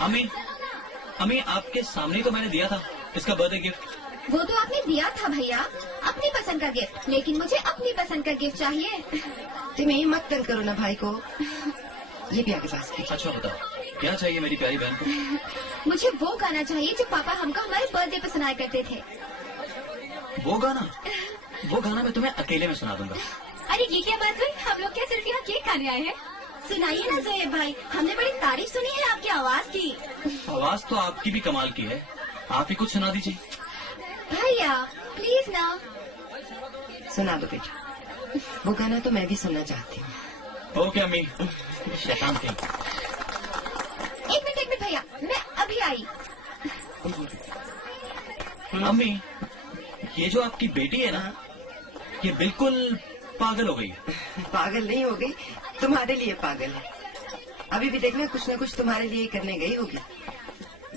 अम्मी, अम्मी आपके सामने ही तो मैंने दिया था इसका बर्थडे गिफ्ट। वो तो आपने दिया था भैया, अपनी पसंद का गिफ्ट, लेकिन मुझे अपनी पसंद का गिफ्ट चाहिए। तुम्हें मत तंग करो ना भाई को। ये भी आपके पास है। अच्छा बताओ क्या चाहिए मेरी प्यारी बहन को? मुझे वो गाना चाहिए जो पापा हमको हमारे बर्थडे पे सुनाया करते थे। वो गाना मैं तुम्हें अकेले में सुना दूंगा। अरे ये क्या बात हुई, हम लोग क्या सिर्फ यहाँ केक खाने आए हैं? सुनाइए ना जोएब भाई, हमने बड़ी तारीफ सुनी है आपकी आवाज की। आवाज तो आपकी भी कमाल की है, आप ही कुछ सुना दीजिए। भैया प्लीज ना। सुना दो बेटा, वो गाना तो मैं भी सुनना चाहती हूँ। ओके अम्मी, शैतान थी। एक मिनट भैया, मैं अभी आई। अम्मी, ये जो आपकी बेटी है ना, ये बिल्कुल पागल हो गई है। पागल नहीं हो गई, तुम्हारे लिए पागल है। अभी भी देखना कुछ न कुछ तुम्हारे लिए करने गई होगी।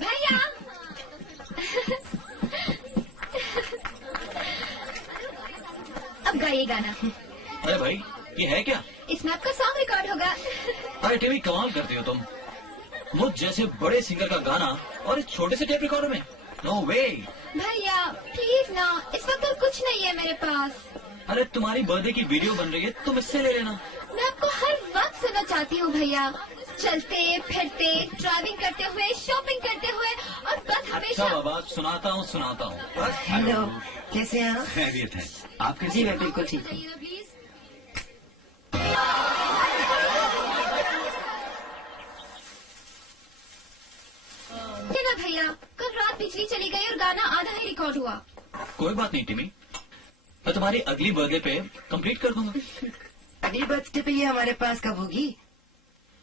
भैया अब गाइए गाना। अरे भाई ये है क्या? इसमें आपका सॉन्ग रिकॉर्ड होगा। अरे टीवी कमाल करती हो तुम, मुझ जैसे बड़े सिंगर का गाना और इस छोटे से टेप रिकॉर्डर में? नो वे। भैया प्लीज ना, इस वक्त और कुछ नहीं है मेरे पास। अरे तुम्हारी बर्थडे की वीडियो बन रही है, तुम इससे ले लेना। मैं आपको हर वक्त सुनना चाहती हूँ भैया, चलते फिरते, ड्राइविंग करते हुए, शॉपिंग करते हुए, और बस हमेशा। अच्छा बाबा, सुनाता हूँ। हेलो, कैसे हैं आप? खैरियत है, आप कैसे? जी मैं बिल्कुल ठीक हूँ। ना भैया, कल रात बिजली चली गई और गाना आधा ही रिकॉर्ड हुआ। कोई बात नहीं टिमी, मैं तुम्हारी अगली बर्थडे पे कंप्लीट कर दूंगा। अगली बर्थडे पे ये हमारे पास कब होगी?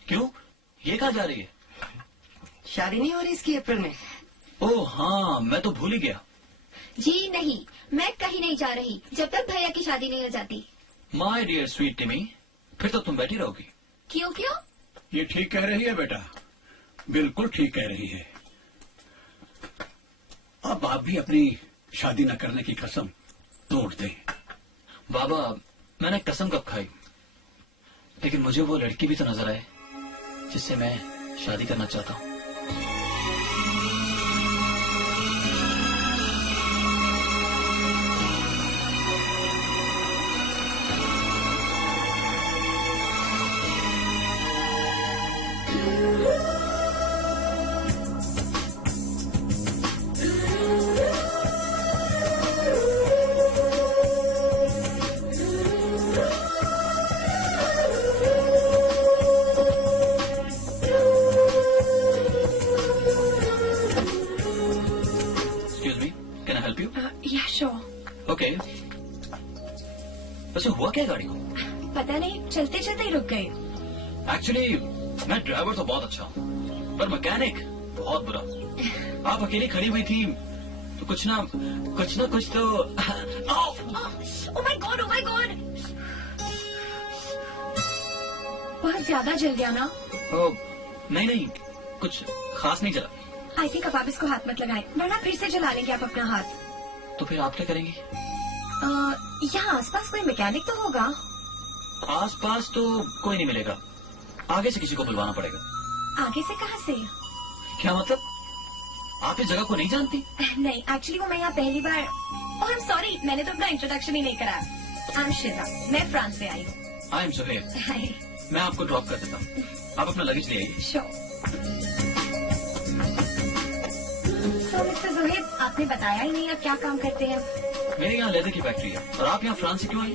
क्यों, ये कहाँ जा रही है? शादी नहीं हो रही इसकी अप्रैल में? ओह हाँ, मैं तो भूल ही गया। जी नहीं, मैं कहीं नहीं जा रही जब तक भैया की शादी नहीं हो जाती। माय डियर स्वीट टिमी, फिर तो तुम बैठी रहोगी। क्यों क्यों? ये ठीक कह रही है बेटा, बिल्कुल ठीक कह रही है। अब आप भी अपनी शादी न करने की कसम तोड़ दें। बाबा मैंने कसम कब खाई, लेकिन मुझे वो लड़की भी तो नजर आए जिससे मैं शादी करना चाहता हूँ। ओके, वैसे हुआ क्या गाड़ी को? पता नहीं, चलते चलते ही रुक गए। एक्चुअली मैं ड्राइवर तो बहुत अच्छा हूँ, पर मैकेनिक बहुत बुरा। आप अकेली खड़ी हुई थी तो कुछ ना कुछ तो। Oh my God, oh my God, बहुत ज्यादा जल गया ना? ओह नहीं, कुछ खास नहीं चला। आई थिंक अब आप इसको हाथ मत लगाएं, वरना फिर से जला लेंगे आप अपना हाथ। तो फिर आप क्या करेंगी? यहाँ आसपास कोई मैकेनिक तो होगा। आसपास तो कोई नहीं मिलेगा, आगे से किसी को बुलवाना पड़ेगा। आगे से कहाँ से? क्या मतलब, आप इस जगह को नहीं जानती? नहीं, एक्चुअली वो मैं यहाँ पहली बार। ओह आई एम सॉरी, मैंने तो अपना इंट्रोडक्शन ही नहीं करा। आई एम शिजा, मैं फ्रांस से आई हूँ। आई एम सुहेब, हाय। मैं आपको ड्रॉप कर देता हूँ, आप अपना लगेज ले आइए। श्योर। तो मिस्टर जोहेब, आपने बताया ही नहीं आप क्या काम करते हैं। मेरे यहाँ लेदर की फैक्ट्री है, और आप यहाँ फ्रांस से क्यों आई?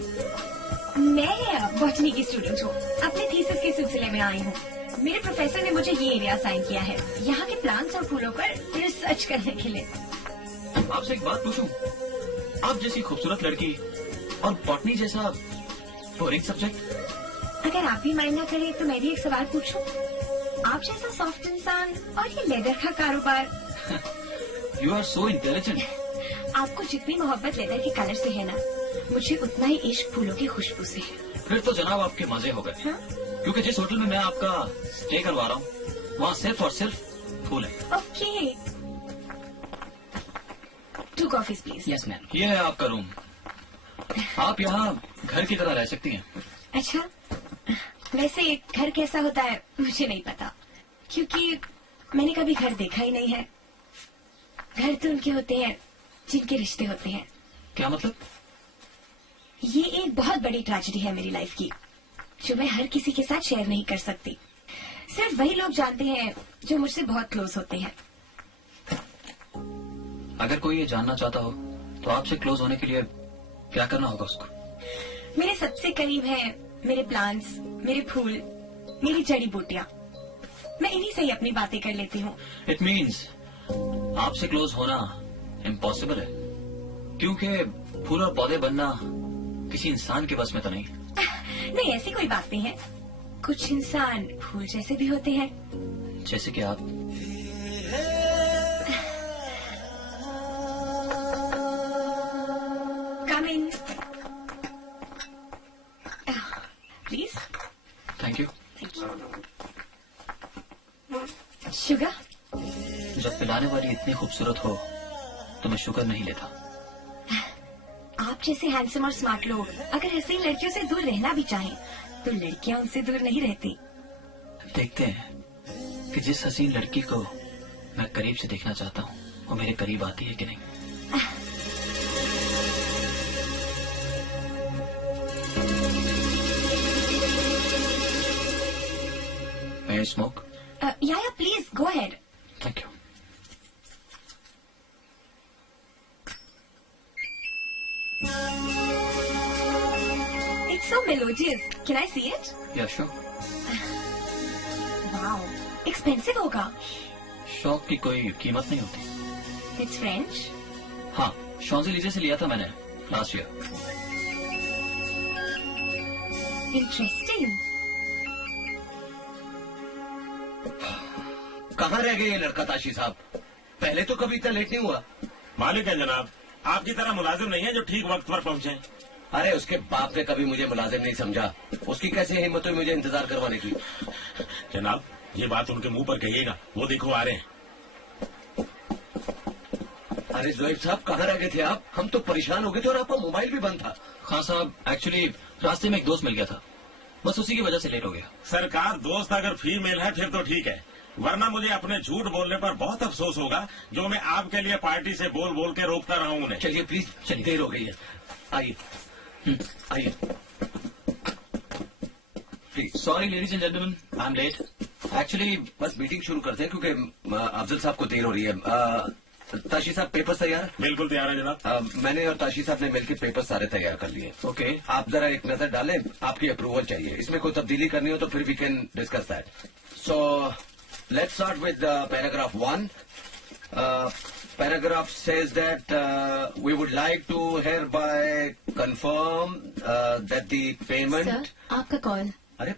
मैं बॉटनी की स्टूडेंट हूँ, अपने थीसिस के सिलसिले में आई हूँ। मेरे प्रोफेसर ने मुझे ये एरिया असाइन किया है यहाँ के प्लांट्स और फूलों पर रिसर्च करने के लिए। आपसे एक बात पूछूं, आप जैसी खूबसूरत लड़की और बॉटनी जैसा बोरिंग सब्जेक्ट। अगर आप भी माइंड ना करें तो मैं भी एक सवाल पूछूं? आप जैसा सॉफ्ट इंसान और ये लेदर का कारोबार। You are so intelligent. आपको जितनी मोहब्बत लेदर के कलर से है ना, मुझे उतना ही इश्क फूलों की खुशबू से है। फिर तो जनाब आपके मजे हो गए। हाँ? क्योंकि जिस होटल में मैं आपका स्टे करवा रहा हूँ वहाँ सिर्फ और सिर्फ फूल है। Okay, 2 coffees please. Yes ma'am. ये है आपका रूम, आप यहाँ घर की तरह रह सकती हैं। अच्छा, वैसे घर कैसा होता है मुझे नहीं पता, क्योंकि मैंने कभी घर देखा ही नहीं है। घर तो उनके होते हैं जिनके रिश्ते होते हैं। क्या मतलब? ये एक बहुत बड़ी ट्रेजेडी है मेरी लाइफ की, जो मैं हर किसी के साथ शेयर नहीं कर सकती। सिर्फ वही लोग जानते हैं जो मुझसे बहुत क्लोज होते हैं। अगर कोई ये जानना चाहता हो तो आपसे क्लोज होने के लिए क्या करना होगा उसको? मेरे सबसे करीब है मेरे प्लांट्स, मेरे फूल, मेरी जड़ी बूटियां। मैं इन्हीं से ही अपनी बातें कर लेती हूँ। इट मीन्स आपसे क्लोज होना इम्पॉसिबल है, क्योंकि फूल और पौधे बनना किसी इंसान के बस में तो नहीं। नहीं, ऐसी कोई बात नहीं है। कुछ इंसान फूल जैसे भी होते हैं। जैसे कि आप। Come in please. Thank you. Sugar? जब पिलाने वाली इतनी खूबसूरत हो तो मैं शुगर नहीं लेता। आप जैसे हैंडसम और स्मार्ट लोग अगर ऐसे ही लड़कियों से दूर रहना भी चाहें तो लड़कियां उनसे दूर नहीं रहती। देखते हैं कि जिस हसीन लड़की को मैं करीब से देखना चाहता हूँ वो मेरे करीब आती है कि नहीं। May I smoke? या please go ahead. Thank you. It's so melodious. Can I see it? Yeah, sure. Wow. Expensive होगा। शौक की कोई कीमत नहीं होती। It's French. हाँ, शॉन्ज़ेलीज़े से लिया था मैंने लास्ट ईयर। Interesting. कहाँ रह गए ये लड़का ताशी साहब? पहले तो कभी इतना लेट नहीं हुआ। मालिक है जनाब, आपकी तरह मुलाजिम नहीं है जो ठीक वक्त पर पहुंचे। अरे उसके बाप ने कभी मुझे मुलाजिम नहीं समझा। उसकी कैसी हिम्मत हुई मुझे इंतजार करवाने की? जनाब, ये बात उनके मुंह पर कहिएगा, वो देखो आ रहे हैं। अरे जोएब साहब, कहाँ रह गए थे आप? हम तो परेशान हो गए थे और आपका मोबाइल भी बंद था। हाँ साहब, एक्चुअली रास्ते में एक दोस्त मिल गया था, बस उसी की वजह से लेट हो गया। सरकार, दोस्त अगर फीमेल है फिर तो ठीक है, वरना मुझे अपने झूठ बोलने पर बहुत अफसोस होगा जो मैं आपके लिए पार्टी से बोल बोल के रोकता रहा हूँ उन्हें। चलिए प्लीज, चलिए, देर हो गई है। आइए आइए please. Sorry ladies and gentleman, I am late. Actually बस मीटिंग शुरू करते हैं क्योंकि अफजल साहब को देर हो रही है। ताशी साहब, पेपर तैयार है? बिल्कुल तैयार है जनाब। मैंने और ताशी साहब ने मिलकर पेपर सारे तैयार कर लिए। ओके। आप जरा एक नजर डालें, आपकी अप्रूवल चाहिए। इसमें कोई तब्दीली करनी हो तो फिर we can discuss that. So let's start with paragraph 1. Paragraph says that we would like to hereby confirm that the payment. Sir, आपका कॉल। अरे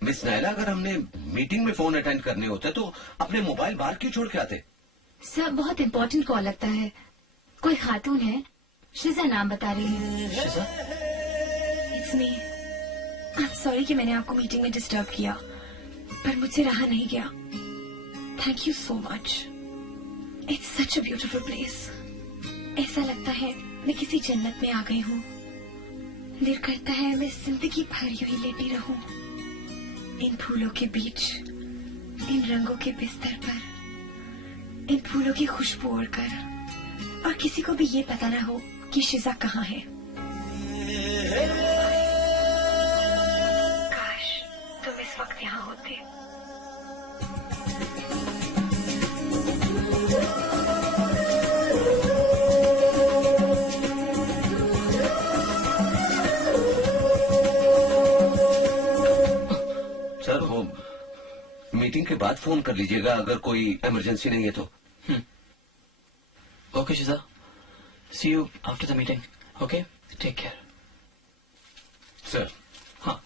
मिस नायला, अगर हमने मीटिंग में फोन अटेंड करने होते तो अपने मोबाइल बाहर क्यों छोड़ के आते? सर, बहुत इम्पोर्टेंट कॉल लगता है। कोई खातून है, शिजा नाम बता रही है। Shiza? It's me. I am sorry कि मैंने आपको मीटिंग में डिस्टर्ब किया, पर मुझसे रहा नहीं गया। Thank you so much. It's such a beautiful place. ऐसा लगता है मैं किसी जन्नत में आ गई हूँ। दिल करता है मैं जिंदगी भर यूं ही लेटी रहूं, इन फूलों के बीच, इन रंगों के बिस्तर पर, इन फूलों की खुशबू ओढ़कर, और किसी को भी ये पता ना हो कि शिजा कहाँ है। काश तुम इस वक्त यहाँ होते। सर, वो मीटिंग के बाद फोन कर लीजिएगा अगर कोई इमरजेंसी नहीं है तो। Okay Shiza, see you after the meeting. Okay, take care. Sir. हाँ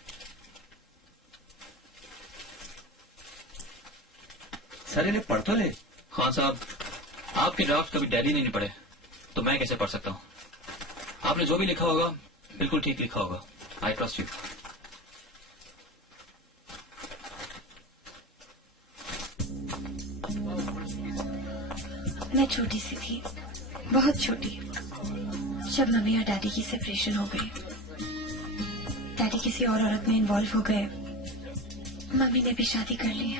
सर, इन्हें पढ़ तो ले। खान साहब, आपके ड्राफ्ट कभी डैडी नहीं पढ़े तो मैं कैसे पढ़ सकता हूँ? आपने जो भी लिखा होगा बिल्कुल ठीक लिखा होगा। I trust you. मैं छोटी सी थी, बहुत छोटी, जब मम्मी और डैडी की सेपरेशन हो गई। डैडी किसी और औरत में इन्वॉल्व हो गए, मम्मी ने भी शादी कर ली।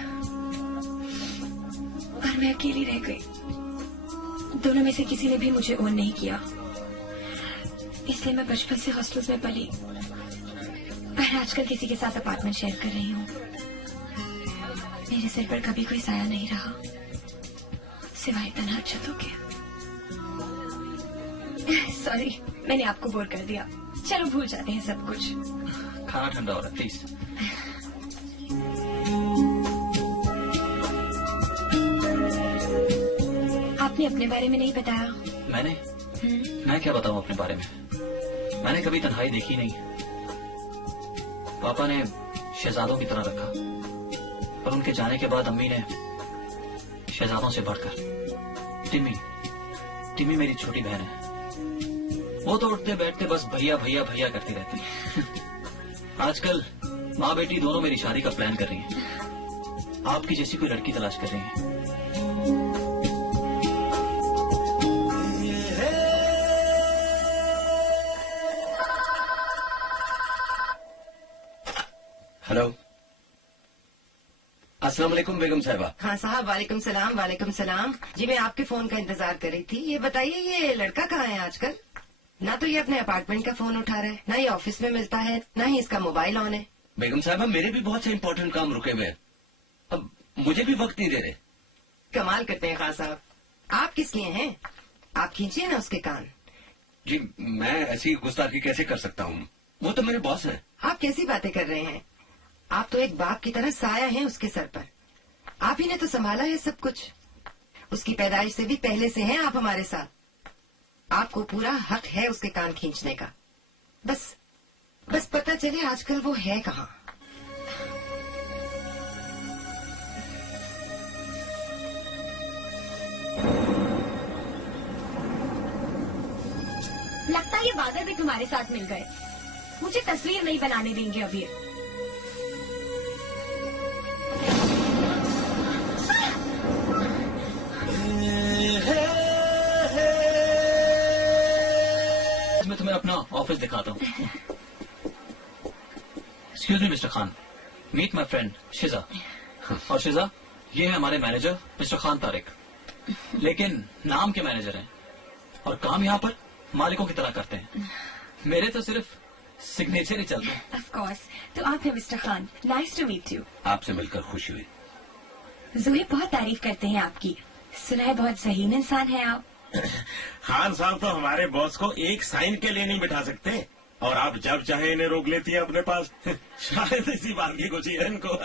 मैं अकेली रह गई। दोनों में से किसी ने भी मुझे ओन नहीं किया, इसलिए मैं बचपन से हॉस्टल्स में पली और आजकल किसी के साथ अपार्टमेंट शेयर कर रही हूँ। मेरे सिर पर कभी कोई साया नहीं रहा सिवाय तन्हा छतों के। सॉरी, मैंने आपको बोर कर दिया। चलो भूल जाते हैं सब कुछ। खाना ठंडा हो रहा है, प्लीज। आपने अपने बारे में नहीं बताया। मैंने मैं क्या बताऊं अपने बारे में? मैंने कभी तन्हाई देखी नहीं। पापा ने शहजादों की तरह रखा, और उनके जाने के बाद अम्मी ने शहजादों से बढ़कर टिम्मी मेरी छोटी बहन है। वो तो उठते बैठते बस भैया भैया भैया करती रहती है। आजकल माँ बेटी दोनों मेरी शादी का प्लान कर रही हैं। आपकी जैसी कोई लड़की तलाश कर रही हैं। हेलो, अस्सलाम वालेकुम बेगम साहिबा। हाँ साहब, वालेकुम सलाम। वालेकुम सलाम जी, मैं आपके फोन का इंतजार कर रही थी। ये बताइए, ये लड़का कहाँ है आजकल? ना तो ये अपने अपार्टमेंट का फोन उठा रहा है, ना ये ऑफिस में मिलता है, ना ही इसका मोबाइल ऑन है। बेगम साहिबा, मेरे भी बहुत से इम्पोर्टेंट काम रुके हुए हैं, अब मुझे भी वक्त नहीं दे रहे। कमाल करते हैं खान साहब। आप किस लिए हैं? आप खींचिए ना उसके कान। जी, मैं ऐसी गुस्ताखी कैसे कर सकता हूँ? वो तो मेरे बॉस हैं। आप कैसी बातें कर रहे हैं? आप तो एक बाप की तरह साया हैं उसके सर पर। आप ही ने तो संभाला है सब कुछ। उसकी पैदाइश से भी पहले से हैं आप हमारे साथ। आपको पूरा हक है उसके कान खींचने का। बस पता चले आजकल वो है कहाँ। लगता है ये बादल भी तुम्हारे साथ मिल गए। मुझे तस्वीर नहीं बनाने देंगे अभी। मैं तुम्हें अपना ऑफिस दिखाता हूँ। Excuse me mister Khan, meet my friend Shiza. और शिजा, ये है हमारे मैनेजर मिस्टर खान तारिक। लेकिन नाम के मैनेजर हैं और काम यहाँ पर मालिकों की तरह करते हैं। मेरे तो सिर्फ सिग्नेचर ही चलते हैं। Of course. तो आप हैं mister Khan, nice to meet you. आपसे मिलकर खुशी हुई। जूही बहुत तारीफ करते हैं आपकी। सुना है बहुत ज़हीन इंसान है आप। खान साहब तो हमारे बॉस को एक साइन के लिए नहीं बिठा सकते, और आप जब चाहे इन्हें रोक लेती है अपने पास। शायद इसी बात की खुशी है इनको।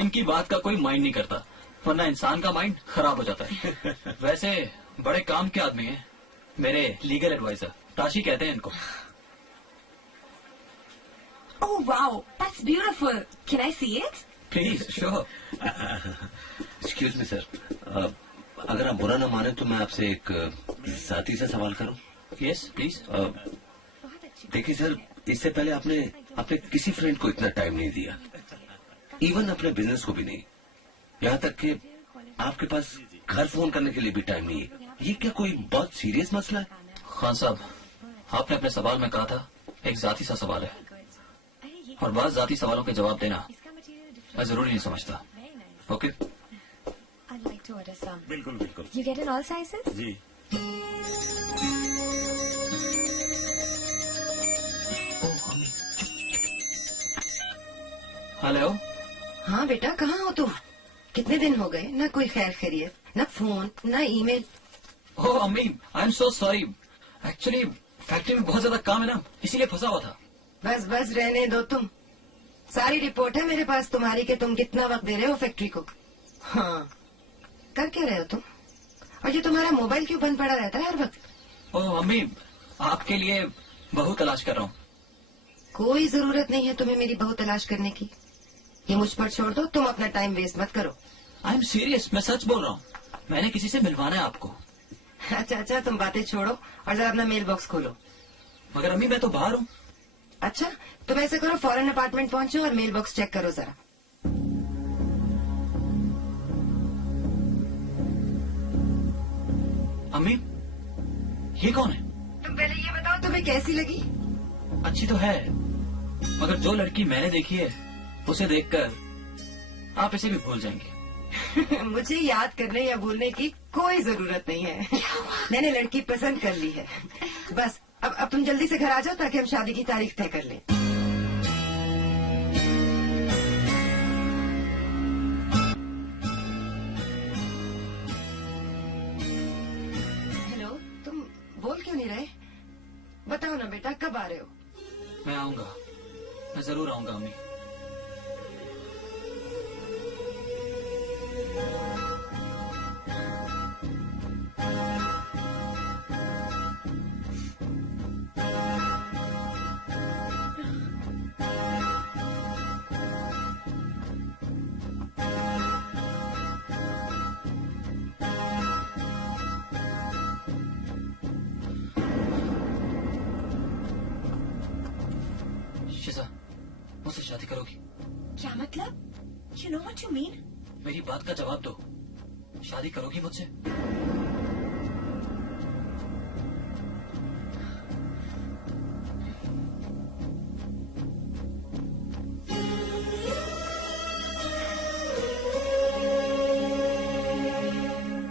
इनकी बात का कोई माइंड नहीं करता, वरना इंसान का माइंड खराब हो जाता है। वैसे बड़े काम के आदमी हैं, मेरे लीगल एडवाइजर ताशी कहते हैं इनको। Oh wow, that's beautiful. Can I see it? Please, sure. Excuse me sir, अगर आप बुरा ना माने तो मैं आपसे एक जाती सा सवाल करूं? Yes please. देखिए सर, इससे पहले आपने किसी फ्रेंड को इतना टाइम नहीं दिया, इवन अपने बिजनेस को भी नहीं। यहाँ तक कि आपके पास घर फोन करने के लिए भी टाइम नहीं है। ये क्या कोई बहुत सीरियस मसला है? खान साहब, आपने अपने सवाल में कहा था एक जाती सा सवाल है, और बाद जाती सवालों के जवाब देना मैं जरूरी नहीं समझता। Okay? I'd like to order some. बिल्कुल बिल्कुल You get in all sizes? जी। हेलो। हाँ बेटा, कहाँ हो तुम? कितने दिन हो गए, ना कोई खैर खैरियत, ना फोन, ना ईमेल। ओह अम्मी, I am so sorry. Actually factory में बहुत ज्यादा काम है ना, इसीलिए फंसा हुआ था। बस रहने दो तुम। सारी रिपोर्ट है मेरे पास तुम्हारी कि तुम कितना वक्त दे रहे हो फैक्ट्री को। हाँ, कर क्या रहे हो तुम? और ये तुम्हारा मोबाइल क्यों बंद पड़ा रहता है हर वक्त? ओह अम्मी, आपके लिए बहू तलाश कर रहा हूँ। कोई जरूरत नहीं है तुम्हें मेरी बहू तलाश करने की। ये मुझ पर छोड़ दो, तुम अपना टाइम वेस्ट मत करो। आई एम सीरियस, मैं सच बोल रहा हूँ। मैंने किसी से मिलवाना है आपको। अच्छा, तुम बातें छोड़ो और जरा अपना मेल बॉक्स खोलो। मगर अम्मी, मैं तो बाहर हूँ। अच्छा, तुम ऐसे करो, फौरन अपार्टमेंट पहुंचो और मेल बॉक्स चेक करो जरा। अम्मी, ये कौन है? तुम पहले ये बताओ तुम्हें कैसी लगी? अच्छी तो है, मगर जो लड़की मैंने देखी है उसे देखकर आप इसे भी भूल जाएंगे। मुझे याद करने या भूलने की कोई जरूरत नहीं है। मैंने लड़की पसंद कर ली है। बस अब तुम जल्दी से घर आ जाओ ताकि हम शादी की तारीख तय कर लें। हेलो, तुम बोल क्यों नहीं रहे? बताओ ना बेटा, कब आ रहे हो? मैं आऊंगा, मैं जरूर आऊंगा अम्मी। शिजा, मुझसे शादी करोगी? क्या मतलब? You know what you mean? मेरी बात का जवाब दो। शादी करोगी मुझसे?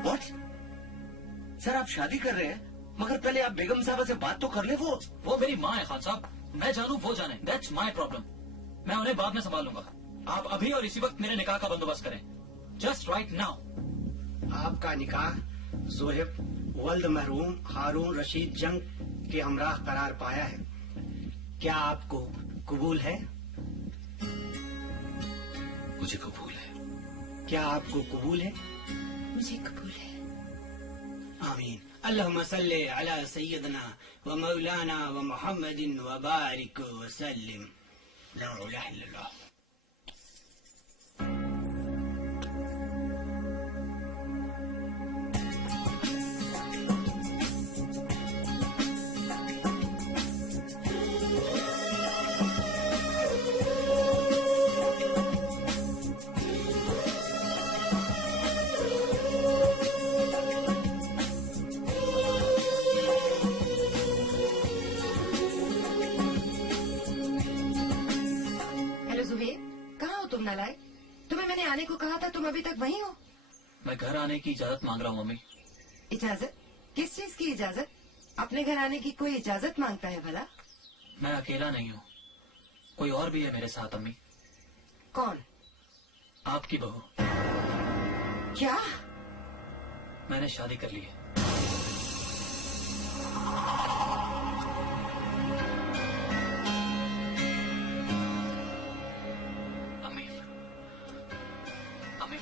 What? सर आप शादी कर रहे हैं, मगर पहले आप बेगम साहबा से बात तो कर ले। वो मेरी माँ है खान साहब, मैं जानूं वो जाने, दैट्स माई प्रॉब्लम। मैं उन्हें बाद में संभाल लूंगा। आप अभी और इसी वक्त मेरे निकाह का बंदोबस्त करें, जस्ट राइट नाउ। आपका निकाह जोहेब वल्द मरहूम हारून रशीद जंग के हमराह करार पाया है। क्या आपको कबूल है? मुझे कबूल है। क्या आपको कबूल है? मुझे कबूल है। आमीन। अल्लाहुम्मा सल्ली अला सय्यदना व मौलाना व मुहम्मदिन व बारिक व सल्लिम। ला इलाहा इल्लल्लाह। तुम नालायक, तुम्हें मैंने आने को कहा था, तुम अभी तक वहीं हो। मैं घर आने की इजाजत मांग रहा हूँ मम्मी। इजाजत? किस चीज की इजाजत? अपने घर आने की कोई इजाजत मांगता है भला? मैं अकेला नहीं हूँ, कोई और भी है मेरे साथ अम्मी। कौन? आपकी बहू। क्या? मैंने शादी कर ली है।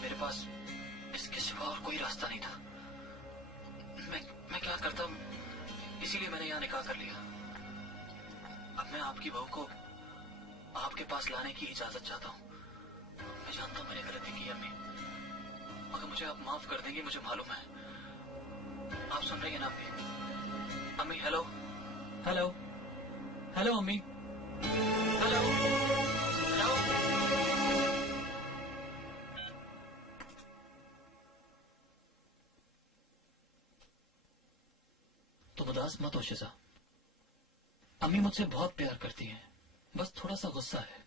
मेरे पास इसके सिवा और कोई रास्ता नहीं था। मैं क्या करता, इसीलिए मैंने यहाँ निकाह कर लिया। अब मैं आपकी बहू को आपके पास लाने की इजाजत चाहता हूँ। मैं जानता हूँ मैंने गलती की अम्मी, मगर मुझे आप माफ कर देंगी, मुझे मालूम है। आप सुन रही हैं ना अम्मी? अम्मी हेलो, हेलो, हेलो अम्मी, हेलो, हेलो। तुम उदास मत हो शिजा, अम्मी मुझसे बहुत प्यार करती हैं, बस थोड़ा सा गुस्सा है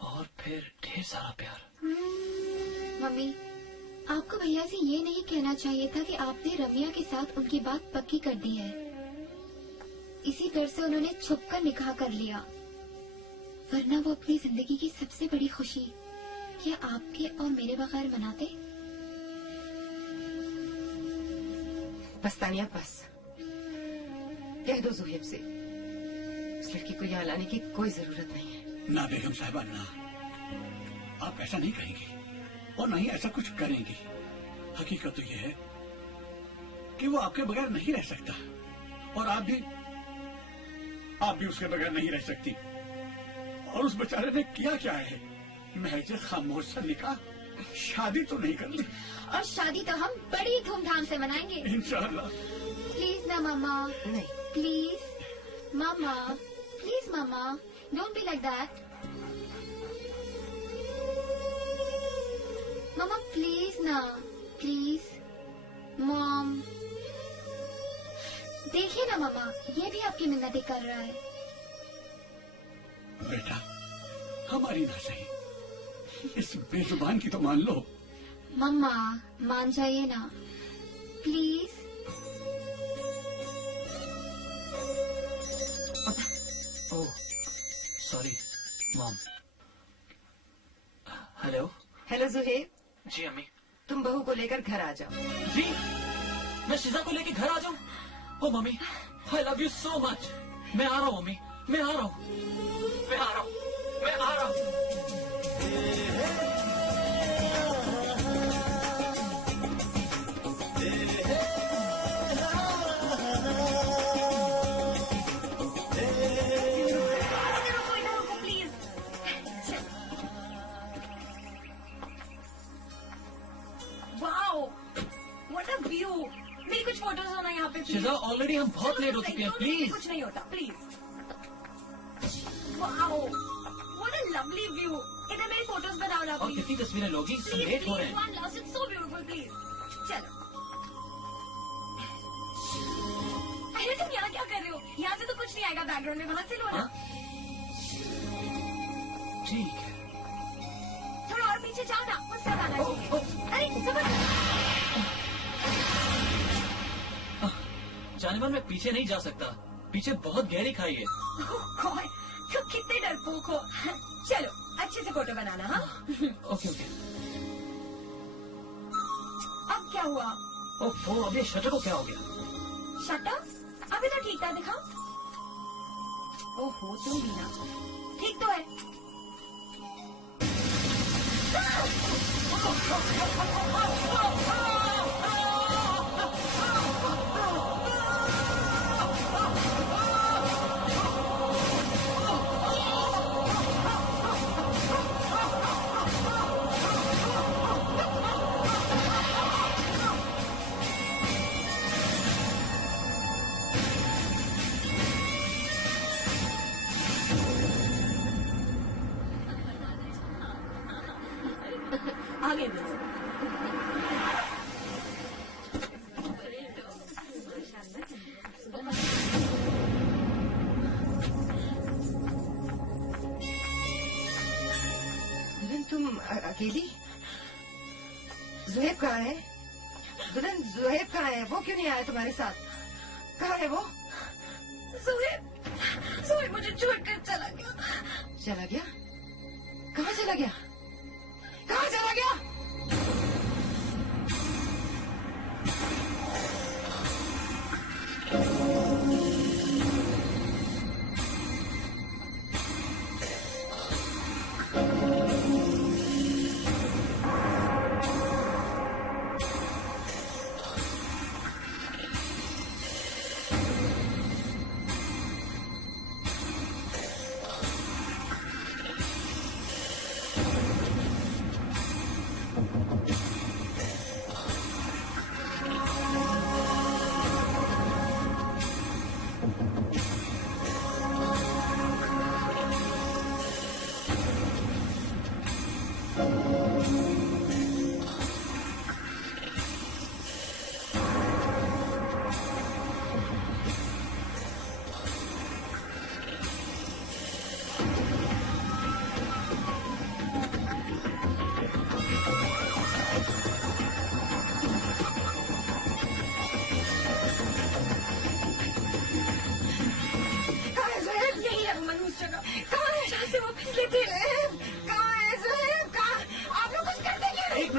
और फिर ढेर सारा प्यार। मम्मी, आपको भैया से ये नहीं कहना चाहिए था कि आपने रमिया के साथ उनकी बात पक्की कर दी है। इसी डर से उन्होंने छुपकर निकाह कर लिया, वरना वो अपनी जिंदगी की सबसे बड़ी खुशी क्या आपके और मेरे बगैर मनाते? बस तानिया, बस कह दो ज़ुहैब से, उस लड़की को यहाँ लाने की कोई जरूरत नहीं है। ना बेगम साहिबा ना, आप ऐसा नहीं कहेंगी और नहीं ऐसा कुछ करेंगी। हकीकत तो यह है कि वो आपके बगैर नहीं रह सकता और आप भी उसके बगैर नहीं रह सकती। और उस बेचारे ने किया क्या है? महज खामोश सा निकाह, शादी तो नहीं कर ली। और शादी तो हम बड़ी धूमधाम से मनाएंगे इंशाअल्लाह। प्लीज ना मामा, नहीं, please mama, please mama, don't be like that. Mama please ना, प्लीज। मॉम देखिए ना मामा, ये भी आपकी मिन्नतें कर रहा है। बेटा हमारी ना सही, इस बेजुबान की तो मान लो। मम्मा मान जाइए ना please. Oh sorry mom. Hello. Hello Zuhaib, जी अम्मी। तुम बहू को लेकर घर आ जाओ। जी मैं शिजा को लेके घर आ जाऊं? Oh mummy I love you so much. मैं आ रहा हूँ मम्मी, मैं आ रहा हूँ, मैं आ रहा हूँ, मैं आ रहा हूँ। मेरी कुछ फोटोज होना यहाँ पे शिजा ऑलरेडी हम बहुत लेट हो चुके हैं, प्लीज। कुछ नहीं होता please. Wow what a lovely view. इधर मेरी फोटोज बनाओ ना और प्लीज। कितनी तस्वीरें लोगी? लेट हो रहे हैं। One last it's so beautiful please. चलो। अरे तुम यहाँ क्या कर रहे हो? यहाँ से तो कुछ नहीं आएगा बैकग्राउंड में, वहाँ से लो ना। ठीक है। थोड़ा और पीछे जाओ ना, मुझसे आना चाहिए। अरे जबरदस्त। जानेमन मैं पीछे नहीं जा सकता, पीछे बहुत गहरी खाई है। कौन? तुम कितने डरपोक हो। चलो अच्छे से फोटो बनाना। हाँ ओके ओके। अब क्या हुआ? ओहो अब ये शटर को क्या हो गया? शटर अभी तो ठीक था, दिखाओ। ओहो तुम भी ना, ठीक तो है। आगे तुम अकेली? जुहेब कहाँ है? दुल्हन जुहेब कहाँ है? वो क्यों नहीं आया तुम्हारे साथ? कहाँ है वो? सुहेब मुझे छोड़कर चला गया। चला गया? कहाँ चला गया? कहाँ चला गया?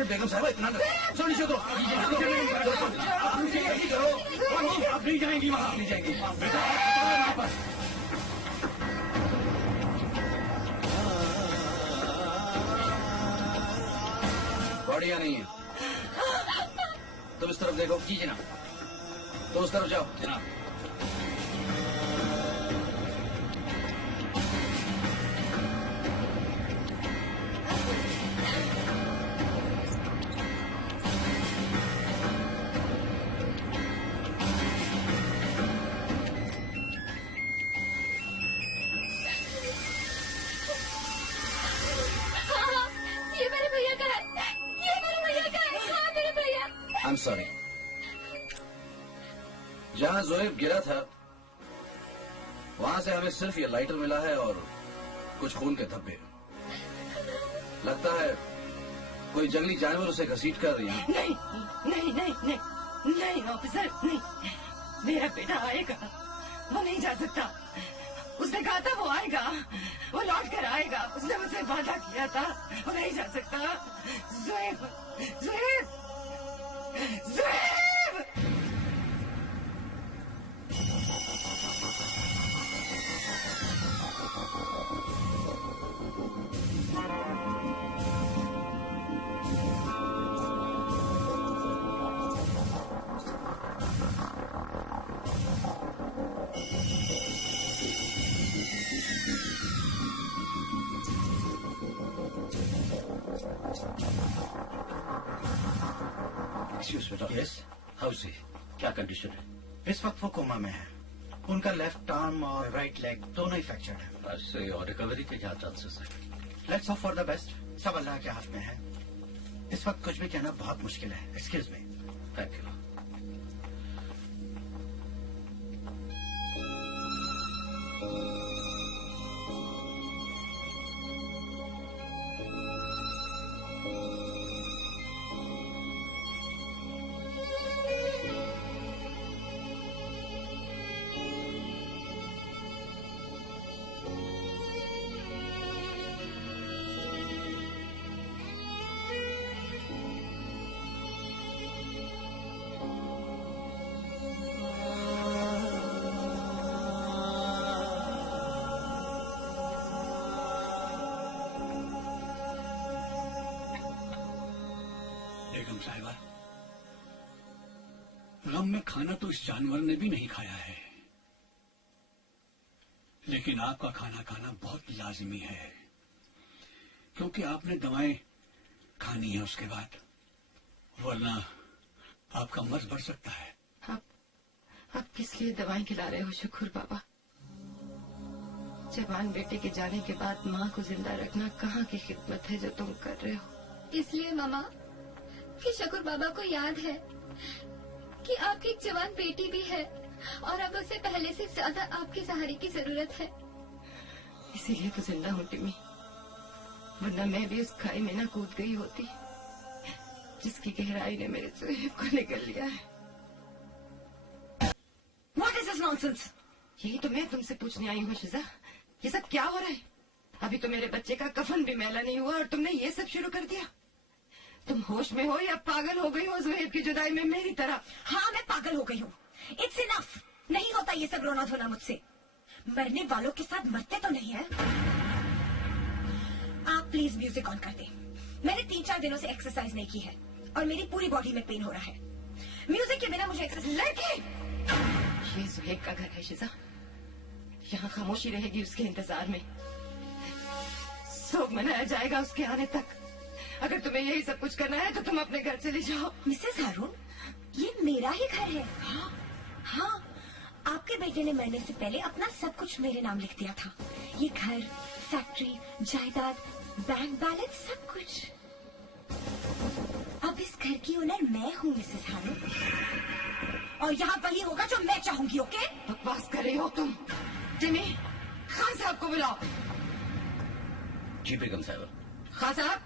बेगम साहब इतना सुनिए तो आप नहीं जाएंगी वहाँ, नहीं जाएंगी वापस। बढ़िया नहीं है। तुम इस तरफ देखो। जी जनाब। तो उस तरफ जाओ जनाब। I'm sorry. जहाँ जोएब गिरा था वहां से हमें सिर्फ ये लाइटर मिला है और कुछ खून के धब्बे। लगता है कोई जंगली जानवर उसे घसीट कर रही है। नहीं नहीं नहीं नहीं नहीं ऑफिसर, नहीं। मेरा बेटा आएगा, वो नहीं जा सकता। उसने कहा था वो आएगा, वो लौट कर आएगा। उसने मुझसे वादा किया था, वो नहीं जा सकता। ज़ुएब, ज़ुएब, ज़ुएब! यस, हाउ सी, क्या कंडीशन है? इस वक्त वो कोमा में है। उनका लेफ्ट आर्म और राइट लेग दोनों ही फ्रैक्चर्ड है। ऐसे और रिकवरी के क्या चांसेस है? Let's hope for the best. सब अल्लाह के हाथ में है। इस वक्त कुछ भी कहना बहुत मुश्किल है। Excuse me. Thank you. बेगम साहिबा, गम में खाना तो इस जानवर ने भी नहीं खाया है, लेकिन आपका खाना खाना बहुत लाजिमी है, क्योंकि आपने दवाएं खानी है उसके बाद, वरना आपका मर्ज बढ़ सकता है। आप किस लिए दवाएं खिला रहे हो शुक्र बाबा? जवान बेटे के जाने के बाद माँ को जिंदा रखना कहाँ की खिदमत है जो तुम कर रहे हो? इसलिए मामा कि शकुर बाबा को याद है कि आपकी एक जवान बेटी भी है और अब उसे पहले से ज्यादा आपके सहारे की जरूरत है। इसीलिए तो जिंदा हूँ टिमी, वरना मैं भी उस खाई में ना कूद गई होती जिसकी गहराई ने मेरे ज़ुहैब को निगल लिया है। What is this nonsense? यही तो मैं तुमसे पूछने आई हूँ शिजा, ये सब क्या हो रहा है? अभी तो मेरे बच्चे का कफन भी मैला नहीं हुआ और तुमने ये सब शुरू कर दिया। तुम होश में हो या पागल हो गई हो ज़ुहैब की जुदाई में मेरी तरह? हाँ, मैं पागल हो गई हूँ। It's enough. नहीं होता ये सब रोना धोना मुझसे। मरने वालों के साथ मरते तो नहीं है। आप प्लीज म्यूजिक ऑन कर दें। मैंने 3-4 दिनों से एक्सरसाइज नहीं की है और मेरी पूरी बॉडी में पेन हो रहा है। म्यूजिक के बिना मुझे एक्सरसाइज लड़की, ये ज़ुहैब का घर है शिजा, यहाँ खामोशी रहेगी उसके इंतजार में। सोग मनाया जाएगा उसके आने तक। अगर तुम्हें यही सब कुछ करना है तो तुम अपने घर चली जाओ। मिसेस हारून, ये मेरा ही घर है। हाँ, आपके बेटे ने मरने से पहले अपना सब कुछ मेरे नाम लिख दिया था। ये घर, फैक्ट्री, जायदाद, बैंक बैलेंस, सब कुछ। अब इस घर की ओनर मैं हूँ मिसेस हारून, और यहाँ वही होगा जो मैं चाहूंगी। ओके? बकवास कर रही हो तुम। टिमी, खान साहब को बुलाओ। जी बेगम साहब। खान साहब,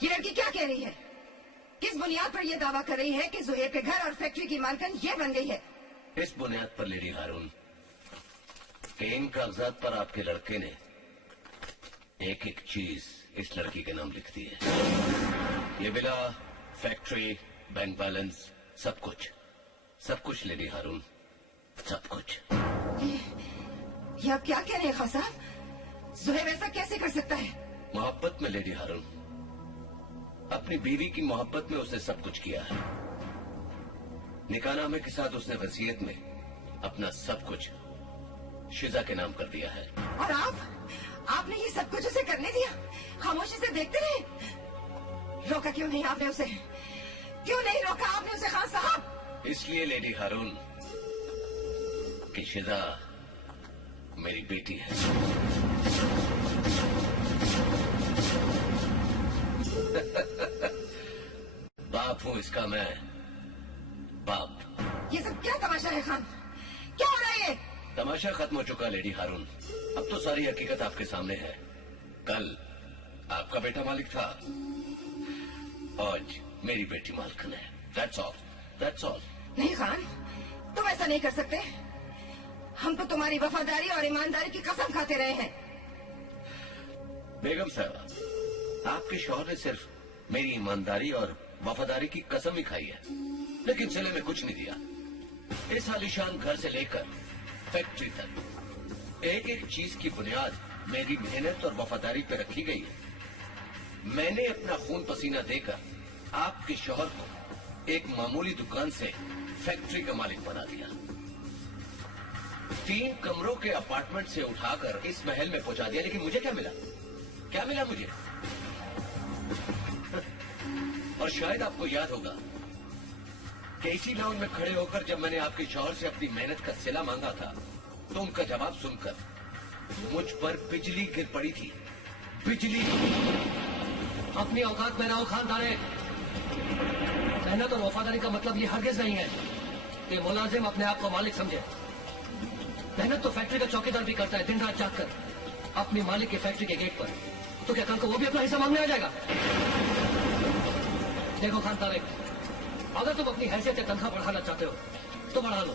ये लड़की क्या कह रही है? किस बुनियाद पर यह दावा कर रही है कि ज़ुहैब के घर और फैक्ट्री की मालकिन ये बन गई है? इस बुनियाद पर लेडी हारून कि इन कागजात पर आपके लड़के ने एक एक चीज इस लड़की के नाम लिख दी है। ये बिला, फैक्ट्री, बैंक बैलेंस, सब कुछ लेडी हारून, सब कुछ। ये आप क्या कह रहे हैं खान साहब? ज़ुहैब ऐसा कैसे कर सकता है? मोहब्बत में लेडी हारून, अपनी बीवी की मोहब्बत में उसने सब कुछ किया है। निकाहनामे के साथ उसने वसीयत में अपना सब कुछ शिजा के नाम कर दिया है। और आपने ये सब कुछ उसे करने दिया? खामोशी से देखते रहे? रोका क्यों नहीं आपने उसे? क्यों नहीं रोका आपने उसे खान साहब? इसलिए लेडी हारून कि शिजा मेरी बेटी है। बाप हूँ इसका मैं, बाप। ये सब क्या तमाशा है खान? क्या हो रहा है ये? तमाशा खत्म हो चुका लेडी हारून, अब तो सारी हकीकत आपके सामने है। कल आपका बेटा मालिक था, आज मेरी बेटी मालकिन है। That's all, that's all. नहीं खान, तुम ऐसा नहीं कर सकते। हम तो तुम्हारी वफादारी और ईमानदारी की कसम खाते रहे हैं। बेगम साहबा, आपके शौहर ने सिर्फ मेरी ईमानदारी और वफादारी की कसम ही खाई है, लेकिन सिले में कुछ नहीं दिया। इस आलीशान घर से लेकर फैक्ट्री तक एक एक चीज की बुनियाद मेरी मेहनत और वफादारी पर रखी गई है। मैंने अपना खून पसीना देकर आपके शौहर को एक मामूली दुकान से फैक्ट्री का मालिक बना दिया। 3 कमरों के अपार्टमेंट से उठाकर इस महल में पहुंचा दिया। लेकिन मुझे क्या मिला? क्या मिला मुझे? और शायद आपको याद होगा कि इसी लाउंज में खड़े होकर जब मैंने आपके शौहर से अपनी मेहनत का सिला मांगा था, तो उनका जवाब सुनकर मुझ पर बिजली गिर पड़ी थी। बिजली। अपनी औकात में रहो खानदाने। मेहनत और वफादारी का मतलब ये हरगिज नहीं है कि मुलाजिम अपने आप को मालिक समझे। मेहनत तो फैक्ट्री का चौकीदार भी करता है, दिन रात जागकर अपनी मालिक की फैक्ट्री के गेट पर। तो क्या कल को वो भी अपना हिस्सा मांगने आ जाएगा? देखो खान तारिक, अगर तुम अपनी हैसियत या तनख्वाह बढ़ाना चाहते हो तो बढ़ा लो,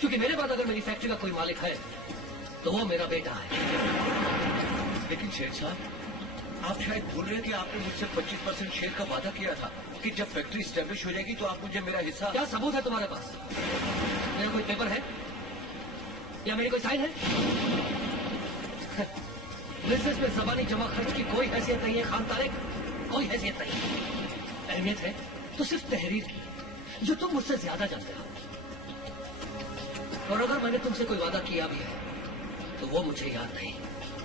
क्योंकि मेरे बाद अगर मेरी फैक्ट्री का कोई मालिक है तो वो मेरा बेटा है। लेकिन शेख साहब, आप शायद भूल रहे हैं कि आपने मुझसे 25% शेयर का वादा किया था कि जब फैक्ट्री स्टैब्लिश हो जाएगी तो आप मुझे मेरा हिस्सा। क्या सबूत है तुम्हारे पास? मेरा कोई पेपर है या मेरी कोई साइन है? बिजनेस में जबानी जमा खर्च की कोई हैसियत नहीं है खान तारिक, कोई हैसियत नहीं। अहमियत है तो सिर्फ तहरीर की, जो तुम मुझसे ज्यादा जानते हो। और अगर मैंने तुमसे कोई वादा किया भी है तो वो मुझे याद नहीं।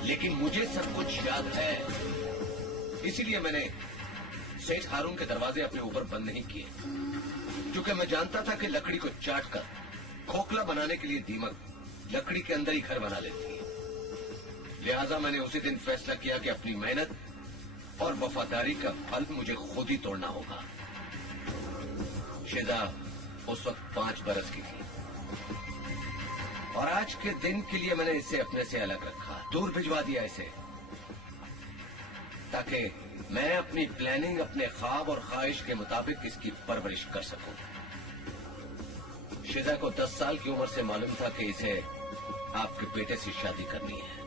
लेकिन मुझे सब कुछ याद है, इसीलिए मैंने शेख हारून के दरवाजे अपने ऊपर बंद नहीं किए, क्योंकि मैं जानता था कि लकड़ी को चाट कर खोखला बनाने के लिए दीमक लकड़ी के अंदर ही घर बना लेती है। लिहाजा मैंने उसी दिन फैसला किया कि अपनी मेहनत और वफादारी का फल मुझे खुद ही तोड़ना होगा। शिजा उस वक्त 5 बरस की थी और आज के दिन के लिए मैंने इसे अपने से अलग रखा, दूर भिजवा दिया इसे, ताकि मैं अपनी प्लानिंग, अपने ख्वाब और ख्वाहिश के मुताबिक इसकी परवरिश कर सकूं। शिजा को 10 साल की उम्र से मालूम था कि इसे आपके बेटे से शादी करनी है।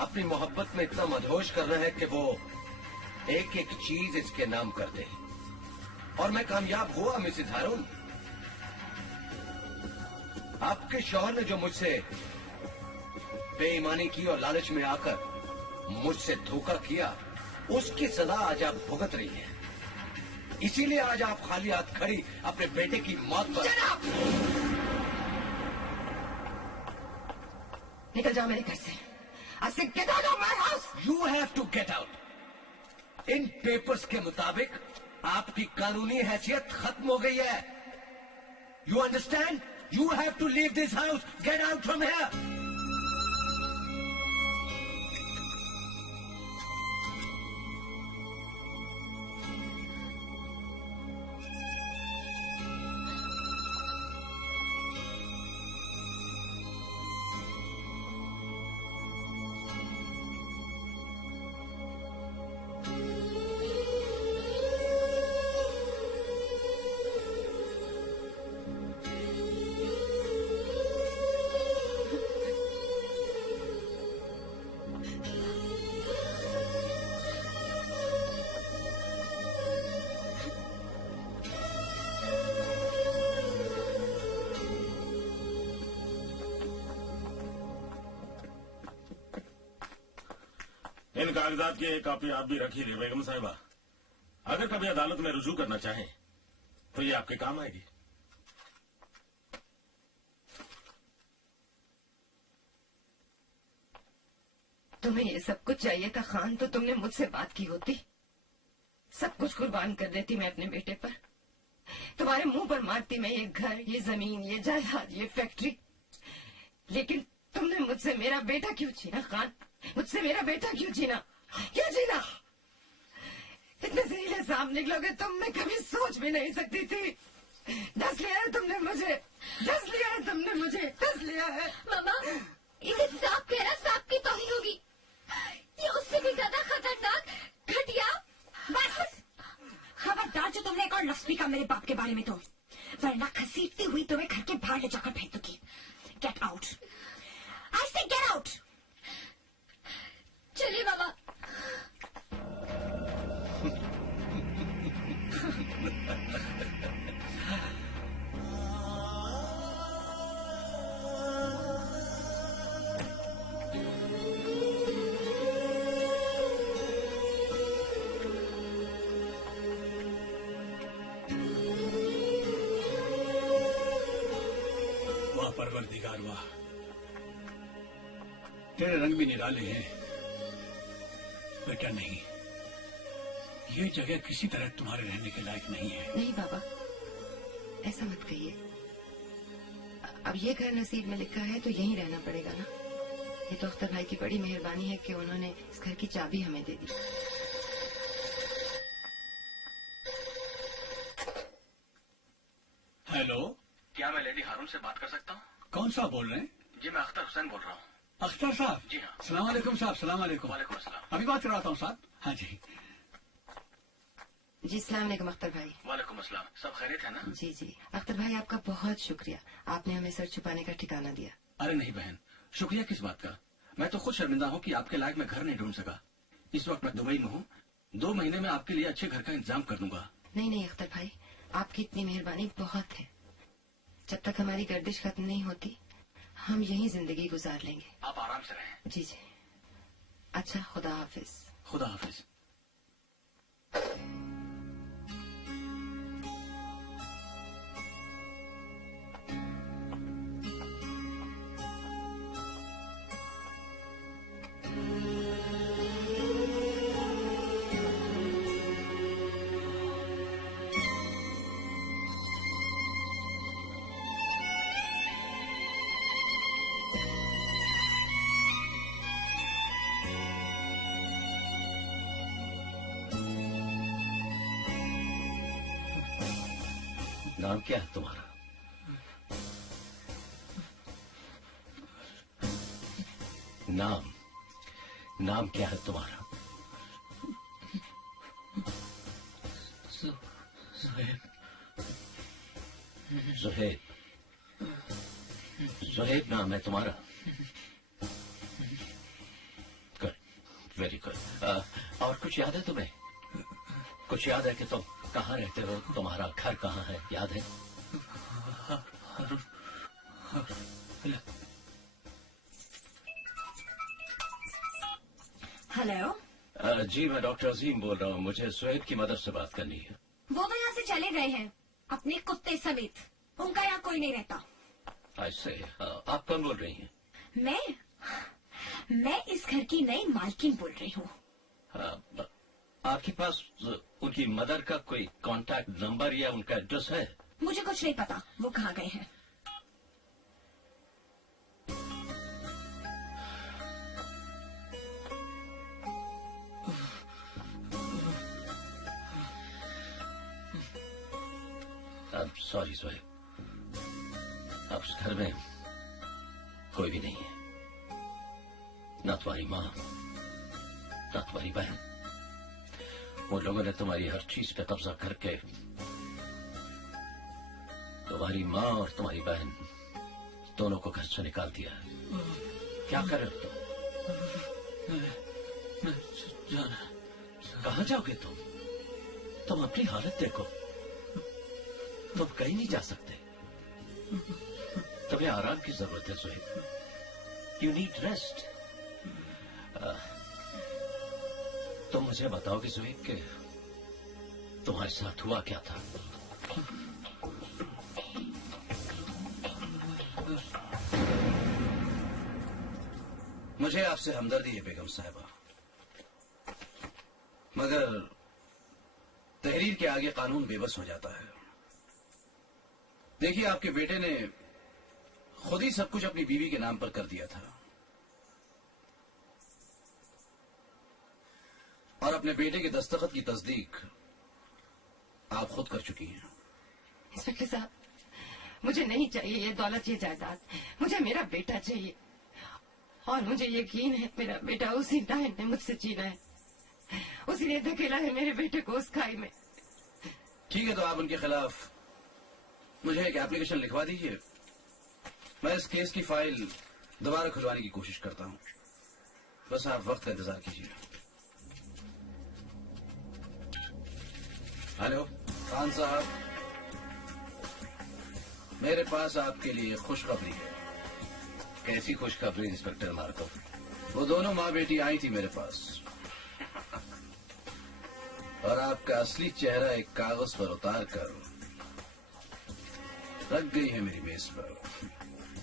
अपनी मोहब्बत में इतना मदहोश करना है कि वो एक एक चीज इसके नाम कर दे। और मैं कामयाब हुआ मिसेस हारून। आपके शौहर ने जो मुझसे बेईमानी की और लालच में आकर मुझसे धोखा किया, उसकी सजा आज आप भुगत रही हैं। इसीलिए आज आप खाली हाथ खड़ी अपने बेटे की मौत पर। निकल जाओ मेरे घर से। I said get out of my house! You have to get out. In papers के मुताबिक आपकी कानूनी हैसियत खत्म हो गई है। You understand? You have to leave this house. Get out from here. इन कागजात की एक कॉपी आप भी रख लीजिए बेगम साहिबा। अगर कभी अदालत में रुजू करना चाहें तो ये आपके काम आएगी। तुम्हें ये सब कुछ चाहिए था खान, तो तुमने मुझसे बात की होती। सब कुछ कुर्बान कर देती मैं अपने बेटे पर। तुम्हारे मुंह पर मारती मैं ये घर, ये जमीन, ये जायदाद, ये फैक्ट्री। लेकिन तुमने मुझसे मेरा बेटा क्यों छीना खान? मुझसे मेरा बेटा क्यों छीना? क्यों छीना? इतने जहरीले सांप निकलोगे तुम, मैं कभी सोच भी नहीं सकती थी। डस लिया है तुमने मुझे, डस लिया है तुमने मुझे, डस लिया है। मामा, इसे सांप कहना सांप की तौहीन होगी। ये उससे भी ज्यादा खतरनाक, घटिया। बस जो तुमने एक और लफ्ज भी कहा मेरे बाप के बारे में, तो वरना घसीटती हुई तुम्हें घर के बाहर ले जाकर फेंक दूंगी। गेट आउट, आई से गेट आउट। चलिए मामा। परवरदिगार वाह, तेरे रंग भी निराले हैं। बेटा नहीं, ये जगह किसी तरह तुम्हारे रहने के लायक नहीं है। नहीं बाबा, ऐसा मत कहिए। अब ये घर नसीब में लिखा है तो यहीं रहना पड़ेगा ना। ये तो अख्तर भाई की बड़ी मेहरबानी है कि उन्होंने इस घर की चाबी हमें दे दी। हेलो, क्या मैं लेडी हारून से बात कर सकता हूँ? कौन सा बोल रहे हैं? जी मैं अख्तर हुसैन बोल रहा हूँ। अख्तर साहब? जी हाँ। सलाम अलैकुम साहब। सलाम अलैकुम। वालेकुम अस्सलाम। अभी बात करवाता हूँ साहब। हाँ जी जी सलाम अलैकुम अख्तर भाई। वालेकुम अस्सलाम। सब खैरियत है ना? जी जी अख्तर भाई, आपका बहुत शुक्रिया, आपने हमें सर छुपाने का ठिकाना दिया। अरे नहीं बहन, शुक्रिया किस बात का। मैं तो खुद शर्मिंदा हूँ कि आपके लायक मैं घर नहीं ढूंढ सका। इस वक्त मैं दुबई में हूँ। 2 महीने में आपके लिए अच्छे घर का इंतजाम कर दूंगा। नहीं नहीं अख्तर भाई, आपकी इतनी मेहरबानी बहुत है। जब तक हमारी गर्दिश खत्म नहीं होती हम यहीं जिंदगी गुजार लेंगे। आप आराम से रहें। जी जी। अच्छा, खुदा हाफिज। खुदा हाफिज। नाम क्या है तुम्हारा? नाम क्या है तुम्हारा? ज़ुहैब। ज़ुहैब नाम है तुम्हारा? Good, very good. और कुछ याद है तुम्हें? कुछ याद है कि तुम कहाँ रहते हो? तुम्हारा घर कहाँ है, याद है? हेलो। जी मैं डॉक्टर अजीम बोल रहा हूँ। मुझे ज़ुहैब की मदद से बात करनी है। वो तो यहाँ से चले गए हैं अपने कुत्ते समेत। उनका यहाँ कोई नहीं रहता। ऐसे आप कौन बोल रही हैं? मैं इस घर की नई मालकिन बोल रही हूँ। आपके पास उनकी मदर का कोई कांटेक्ट नंबर या उनका एड्रेस है? मुझे कुछ नहीं पता वो कहाँ गए हैं। सॉरी ज़ुहैब, अब उस घर में कोई भी नहीं है। ना तुम्हारी माँ, ना तुम्हारी बहन। उन लोगों ने तुम्हारी हर चीज पे कब्जा करके तुम्हारी माँ और तुम्हारी बहन दोनों को घर से निकाल दिया। क्या कर रहे हो तुम? कहाँ जाओगे तुम? तुम अपनी हालत देखो, तुम कहीं नहीं जा सकते। तुम्हें आराम की जरूरत है ज़ुहैब। You need rest. तुम मुझे बताओगे ज़ुहैब कि तुम्हारे साथ हुआ क्या था? मुझे आपसे हमदर्दी है बेगम साहिबा, मगर तहरीर के आगे कानून बेबस हो जाता है। देखिए, आपके बेटे ने खुद ही सब कुछ अपनी बीवी के नाम पर कर दिया था और अपने बेटे के दस्तखत की तस्दीक आप खुद कर चुकी हैं। इंस्पेक्टर साहब, मुझे नहीं चाहिए ये दौलत, ये जायदाद। मुझे मेरा बेटा चाहिए और मुझे यकीन है मेरा बेटा उसी डायन ने मुझसे छीना है। उसी ने धकेला है मेरे बेटे को उस खाई में। ठीक है, तो आप उनके खिलाफ मुझे एक एप्लीकेशन लिखवा दीजिए। मैं इस केस की फाइल दोबारा खुलवाने की कोशिश करता हूँ। बस आप वक्त का इंतजार कीजिए। हेलो खान साहब, मेरे पास आपके लिए खुशखबरी है। कैसी खुशखबरी इंस्पेक्टर मार्को? वो दोनों माँ बेटी आई थी मेरे पास और आपका असली चेहरा एक कागज पर उतार कर रख गई है मेरी मेज पर।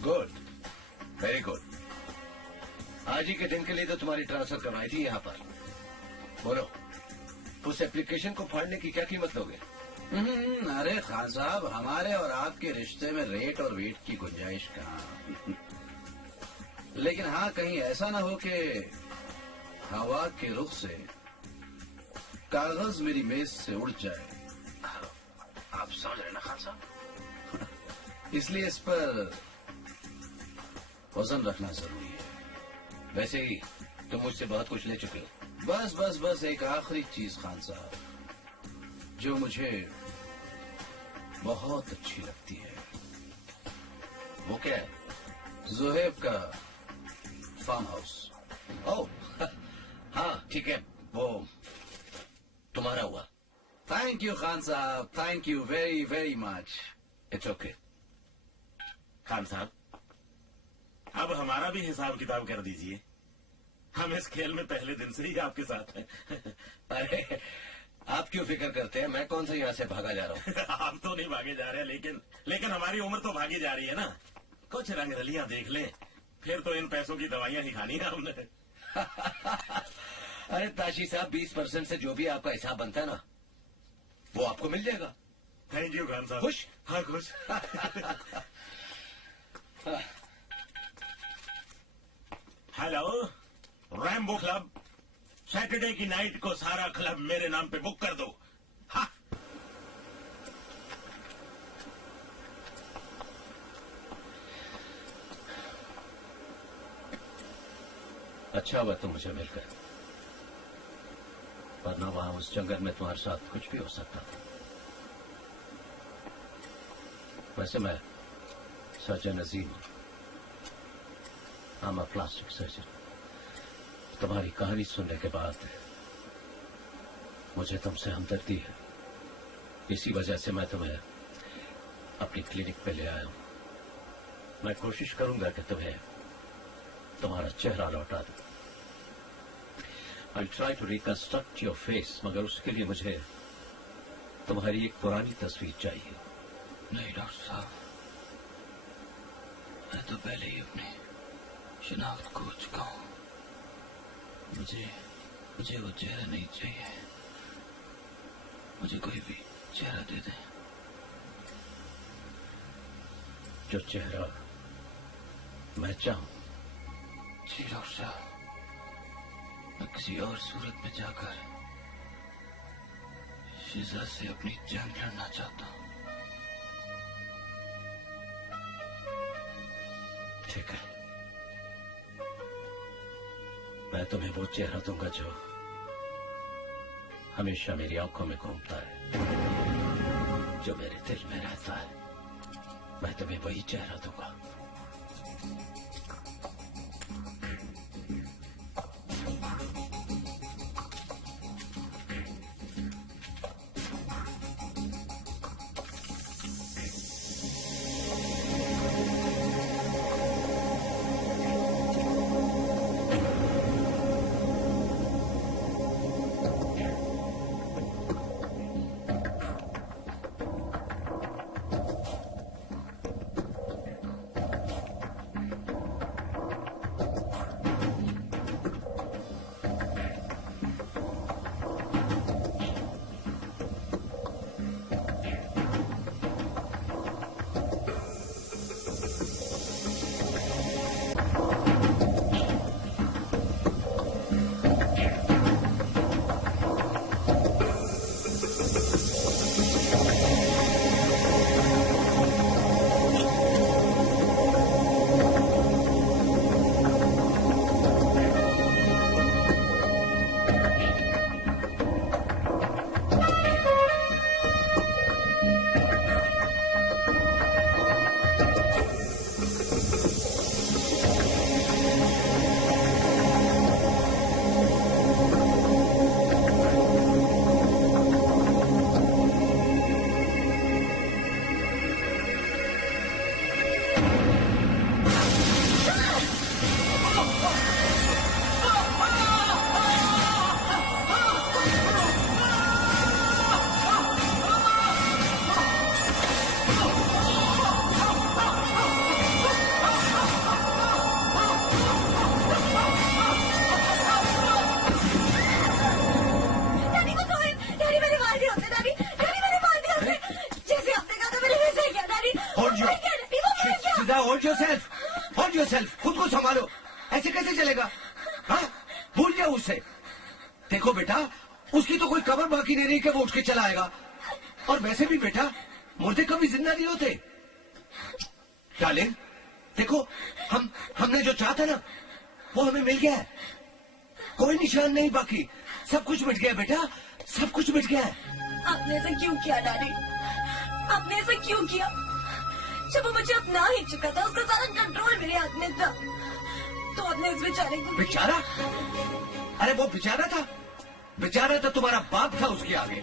Good, very good. आज ही के दिन के लिए तो तुम्हारी ट्रांसफर करवाई थी यहाँ पर। बोलो, उस एप्लीकेशन को फाड़ने की क्या कीमत लोगे? अरे खान साहब, हमारे और आपके रिश्ते में रेट और वेट की गुंजाइश कहाँ। लेकिन हाँ, कहीं ऐसा ना हो कि हवा के रुख से कागज मेरी मेज से उड़ जाए। आप समझ रहे ना खान साहब? इसलिए इस पर वजन रखना जरूरी है। वैसे ही तुम मुझसे बहुत कुछ ले चुके हो। बस बस बस एक आखिरी चीज खान साहब, जो मुझे बहुत अच्छी लगती है। वो क्या है? जोहेब का फार्म हाउस। ओह, हाँ ठीक है, वो तुम्हारा हुआ। थैंक यू खान साहब, thank you very very much. It's okay. Khan साहब, अब हमारा भी हिसाब किताब कर दीजिए। हम इस खेल में पहले दिन से ही आपके साथ हैं। अरे आप क्यों फिक्र करते हैं? मैं कौन सा यहाँ से भागा जा रहा हूँ? आप तो नहीं भागे जा रहे, लेकिन हमारी उम्र तो भागी जा रही है ना। कुछ रंगरलियां देख लें, फिर तो इन पैसों की दवाइयां ही खानी है हमने। अरे ताशी साहब, 20% से जो भी आपका हिसाब बनता है ना, वो आपको मिल जाएगा। थैंक यू खान साहब। खुश? हाँ खुश। Hello, Rambo club. सैटरडे की नाइट को सारा क्लब मेरे नाम पे बुक कर दो। हाँ। अच्छा हुआ तुम मुझे मिलकर, वरना वहां उस जंगल में तुम्हारे साथ कुछ भी हो सकता था। वैसे मैं surgeon Azeem, I'm a plastic surgeon. तुम्हारी कहानी सुनने के बाद मुझे तुमसे हमदर्दी है। इसी वजह से मैं तुम्हें अपनी क्लिनिक पे ले आया हूं। मैं कोशिश करूंगा कि तुम्हें तुम्हारा चेहरा लौटा दूं। I'll try to reconstruct your face, मगर उसके लिए मुझे तुम्हारी एक पुरानी तस्वीर चाहिए। नहीं डॉक्टर साहब, मैं तो पहले ही अपनी शिनाख्त खो चुका हूँ। मुझे वो चेहरा नहीं चाहिए। मुझे कोई भी चेहरा दे दे। जो चेहरा मैं चाहूं। जी डॉक्टर साहब, मैं किसी और सूरत में जाकर शिजा से अपनी जंग लड़ना चाहता हूँ। ठीक है, मैं तुम्हें वो चेहरा दूंगा जो हमेशा मेरी आंखों में घूमता है, जो मेरे दिल में रहता है। मैं तुम्हें वही चेहरा दूंगा। होल्ड योरसेल्फ, खुद को संभालो। ऐसे कैसे चलेगा? हाँ, भूल जाओ उससे। देखो बेटा, उसकी तो कोई कबर बाकी नहीं रही कि वो उठ के चला आएगा। और वैसे भी बेटा, मुर्दे कभी जिंदा नहीं होते। डार्लिंग, देखो, हमने जो चाहा था ना, वो हमें मिल गया है। कोई निशान नहीं बाकी, सब कुछ मिट गया बेटा, सब कुछ मिट गया है। आपने ऐसा क्यों किया डैडी? आपने ऐसा क्यों किया? जब वो मुझे अपना ही चुका था, उसका सारा कंट्रोल मेरे हाथ में था, तो आपने उस बेचारे को... बेचारा? अरे वो बेचारा था? बेचारा तो तुम्हारा बाप था उसके आगे।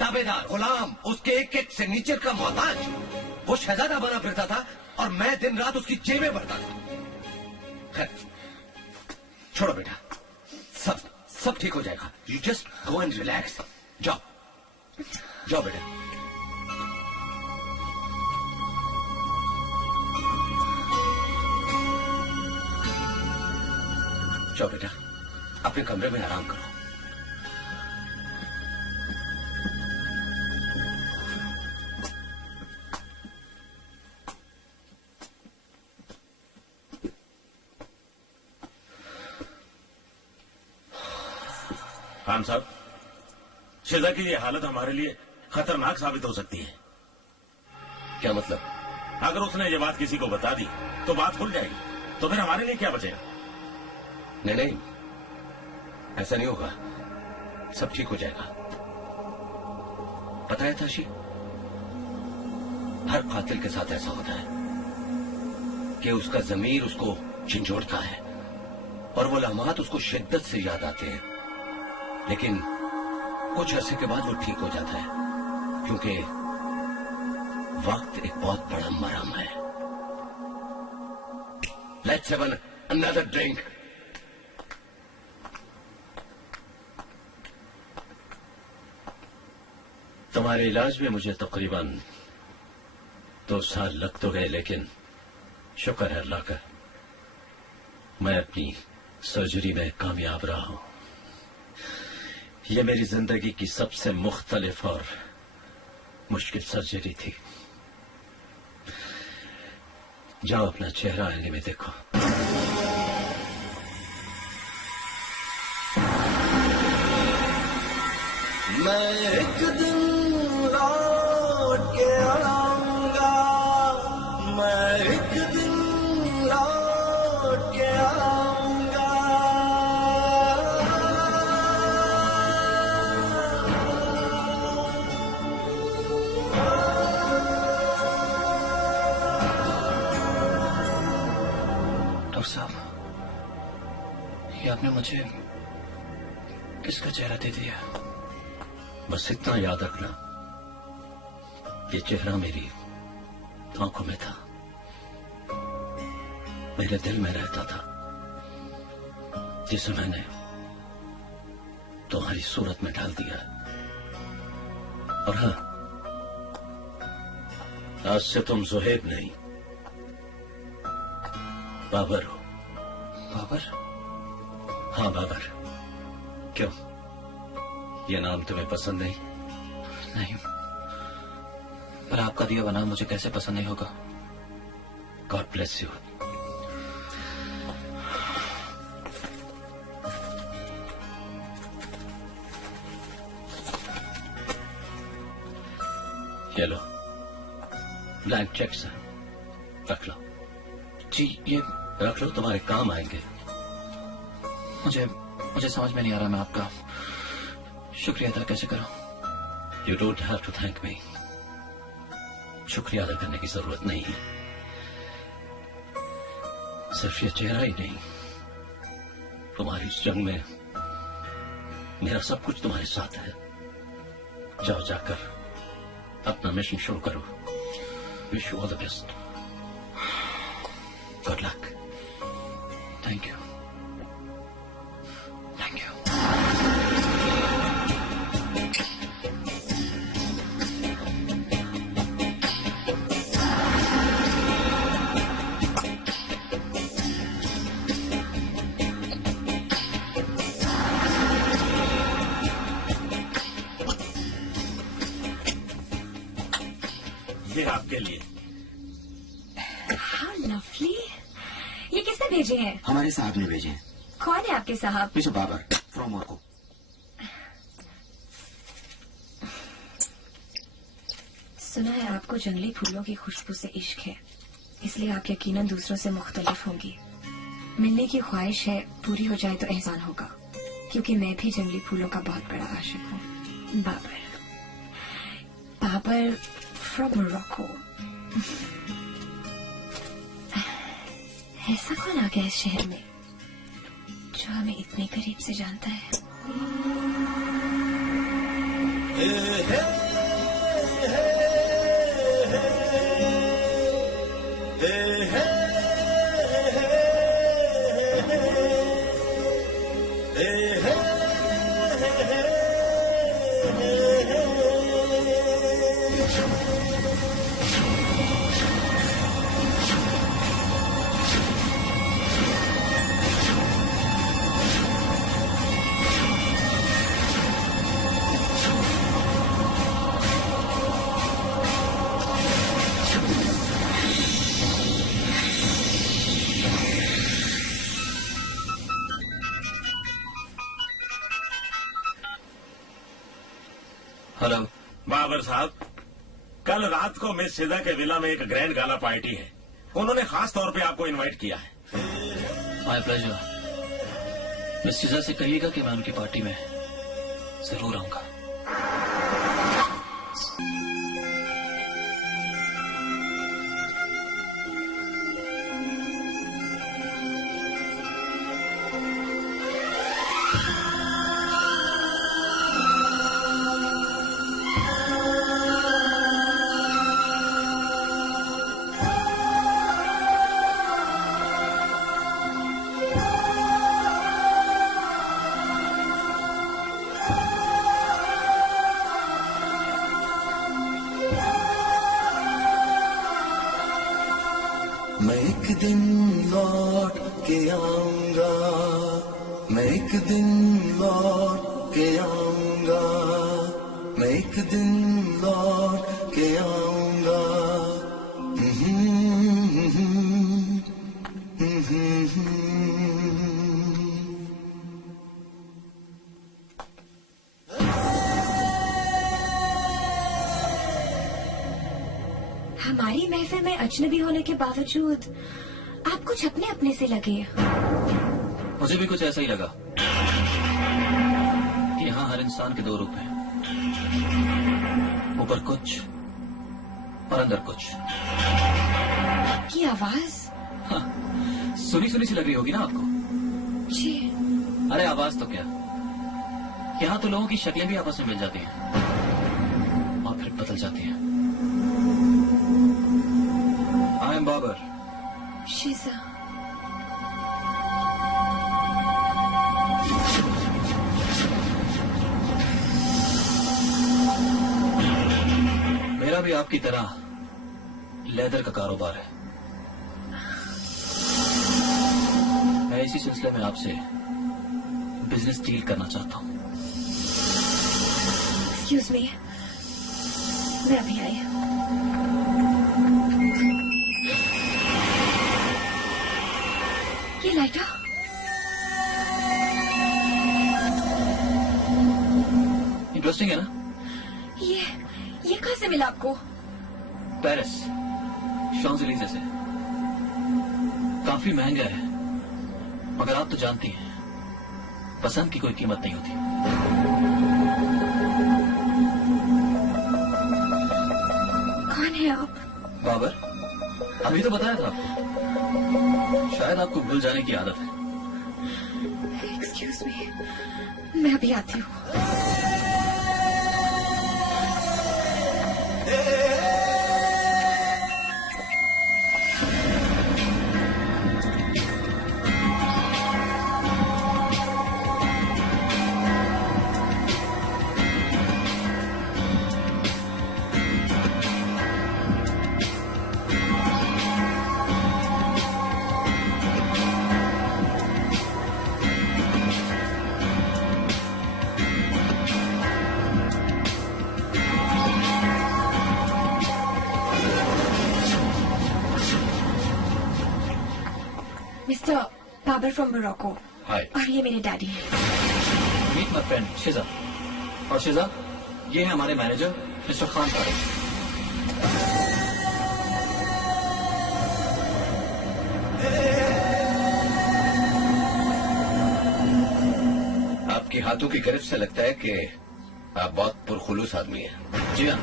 ताबेदार, गुलाम, उसके एक एक सिग्नेचर का मोहताज। वो शहजादा बना फिरता था और मैं दिन रात उसकी जेबें भरता था। खैर, छोड़ो बेटा, सब ठीक हो जाएगा। You just go and relax. जाओ जाओ बेटा। जाओ बेटा, अपने कमरे में आराम करो। खान साहब, शिजा की ये हालत हमारे लिए खतरनाक साबित हो सकती है। क्या मतलब? अगर उसने ये बात किसी को बता दी तो बात खुल जाएगी, तो फिर हमारे लिए क्या बचेगा? नहीं, ऐसा नहीं होगा। सब ठीक हो जाएगा। पता है ताशी, हर कातिल के साथ ऐसा होता है कि उसका जमीर उसको झंझोड़ता है और वो लम्हात उसको शिद्दत से याद आते हैं, लेकिन कुछ अरसे के बाद वो ठीक हो जाता है, क्योंकि वक्त एक बहुत बड़ा मरहम है। Let's have another drink. तुम्हारे इलाज में मुझे तकरीबन 2 साल लग तो गए, लेकिन शुक्र है अल्लाह का, मैं अपनी सर्जरी में कामयाब रहा हूं। यह मेरी जिंदगी की सबसे मुख्तलिफ और मुश्किल सर्जरी थी। जाओ अपना चेहरा आईने में देखो। मैं एक दिन लौट के आऊंगा, मैं एक दिन लौट के आऊंगा। डॉक्टर साहब, ये आपने मुझे किसका चेहरा दे दिया? बस इतना याद रखना, ये चेहरा मेरी आंखों में था, मेरे दिल में रहता था, जिसे मैंने तुम्हारी सूरत में डाल दिया। और हाँ, आज से तुम जुहैब नहीं, बाबर हो। बाबर? हाँ, बाबर। क्यों, ये नाम तुम्हें पसंद नहीं? नहीं, पर आपका दिया हुआ नाम मुझे कैसे पसंद नहीं होगा? God bless you. ये लो, ब्लैंक चेक्स है, रख लो। जी, ये रख लो, तुम्हारे काम आएंगे। मुझे समझ में नहीं आ रहा मैं आपका शुक्रिया अदा कैसे करूं? You don't have to thank me. शुक्रिया अदा करने की जरूरत नहीं है। सिर्फ ये चेहरा ही नहीं, तुम्हारी इस जंग में मेरा सब कुछ तुम्हारे साथ है। जाओ, जाकर अपना मिशन शुरू करो। Wish you all the best. Good luck. Thank you. Thank you. ये आपके लिए। How lovely. ये किसने भेजे हैं? हमारे साहब ने भेजे हैं। कौन है आपके साहब? Mister Babar from Morocco. सुना है आपको जंगली फूलों की खुशबू से इश्क है, इसलिए आप यकीनन दूसरों से मुख्तलिफ होंगी। मिलने की ख्वाहिश है, पूरी हो जाए तो एहसान होगा, क्योंकि मैं भी जंगली फूलों का बहुत बड़ा आशिक हूँ। Babar, Babar from Morocco. ऐसा कौन आ गया इस शहर में जो हमें इतने करीब से जानता है? हेलो बाबर साहब, कल रात को मिस सिदा के विला में एक ग्रैंड गाला पार्टी है। उन्होंने खास तौर पे आपको इनवाइट किया है। My pleasure. मिस सिजा से कहिएगा कि मैं उनकी पार्टी में जरूर आऊंगा। मैं एक दिन लौट के आऊंगा, मैं एक दिन लौट के आऊंगा, मैं एक दिन लौट के आऊंगा। हमारी महफिल में अजनबी होने के बावजूद आप कुछ अपने अपने से लगे। मुझे भी कुछ ऐसा ही लगा कि यहाँ हर इंसान के दो रूप हैं, ऊपर कुछ और अंदर कुछ। की आवाज हाँ, सुनी सुनी सी लग रही होगी ना आपको? जी। अरे आवाज तो क्या, यहाँ तो लोगों की शक्लें भी आपस में मिल जाती हैं और फिर बदल जाती हैं। I am Babar. शीजा। मेरा भी आपकी तरह लेदर का कारोबार है। मैं इसी सिलसिले में आपसे बिजनेस डील करना चाहता हूँ। एक्सक्यूज मी, मैं अभी आई। ये लाइटर इंटरेस्टिंग है ना? ये कहाँ से मिला आपको? पेरिस, शॉन्ज़ेलीज़े से। काफी महंगा है, मगर आप तो जानती हैं पसंद की कोई कीमत नहीं होती। कौन है आप? बाबर, अभी तो बताया था आपको। शायद आपको भूल जाने की आदत है। एक्सक्यूज मी, मैं अभी आती हूँ। Mister Babar from Morocco. Hi. और ये मेरे डैडी हैं। Meet my friend Shiza. और शिजा, ये है हमारे मैनेजर मिस्टर खान तारिक। आपके हाथों की गिरफ्त से लगता है कि आप बहुत पुरखुलूस आदमी हैं। जी हाँ,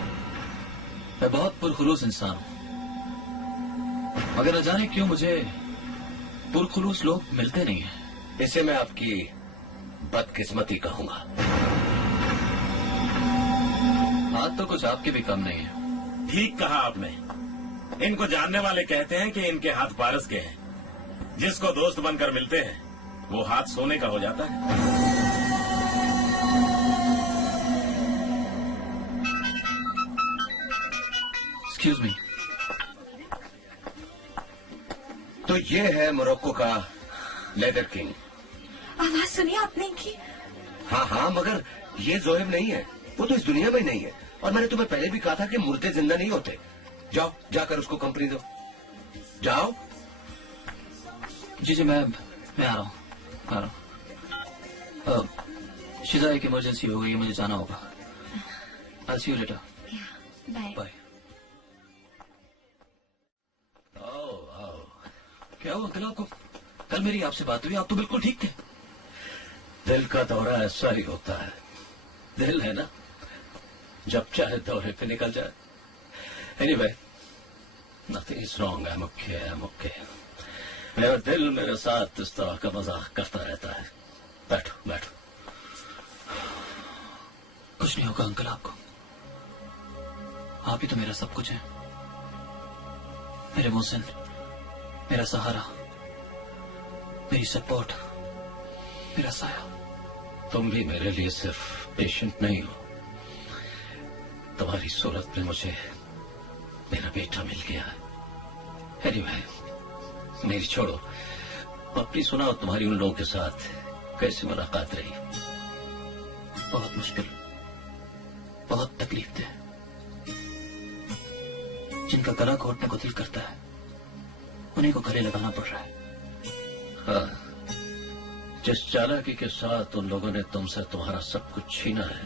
मैं बहुत पुरखुलूस इंसान हूँ, मगर न जाने क्यों मुझे पुरखुलूस लोग मिलते नहीं हैं। इसे मैं आपकी बदकिस्मती कहूंगा। हाथ तो कुछ आपके भी कम नहीं है। ठीक कहा आपने। इनको जानने वाले कहते हैं कि इनके हाथ पारस के हैं। जिसको दोस्त बनकर मिलते हैं वो हाथ सोने का हो जाता है। एक्सक्यूज मी। तो ये है मोरक्को का लेदर किंग। आवाज सुनी आपने की? हाँ हाँ, मगर ये जोहेब नहीं है। वो तो इस दुनिया में ही नहीं है। और मैंने तुम्हें पहले भी कहा था कि मुर्दे जिंदा नहीं होते। जाओ, जाकर उसको कंपनी दो। जाओ। जी जी, मैं आ रहा हूँ, आ रहा हूँ। शिजा, एक इमरजेंसी हो गई है, मुझे जाना होगा। I'll see you later. Bye. Bye. क्या हुआ अंकल आपको? कल मेरी आपसे बात हुई, आप तो बिल्कुल ठीक थे। दिल का दौरा ऐसा ही होता है। दिल है ना, जब चाहे दौरे पे निकल जाए। Anyway, nothing is wrong. I am okay. मेरा दिल मेरे साथ इस तरह का मजाक करता रहता है। बैठो बैठो। कुछ नहीं होगा अंकल आपको। आप ही तो मेरा सब कुछ है। मेरे मोहसिन, मेरा सहारा, मेरी सपोर्ट, मेरा साया। तुम भी मेरे लिए सिर्फ पेशेंट नहीं हो। तुम्हारी सूरत में मुझे मेरा बेटा मिल गया है। एनीवे, मेरी छोड़ो। अपनी सुनाओ, तुम्हारी उन लोगों के साथ कैसी मुलाकात रही? बहुत मुश्किल, बहुत तकलीफ दे। जिनका गला घोटने को दिल करता है उन्हीं को गले लगाना पड़ रहा है। हाँ, जिस चालाकी के साथ उन लोगों ने तुमसे तुम्हारा सब कुछ छीना है,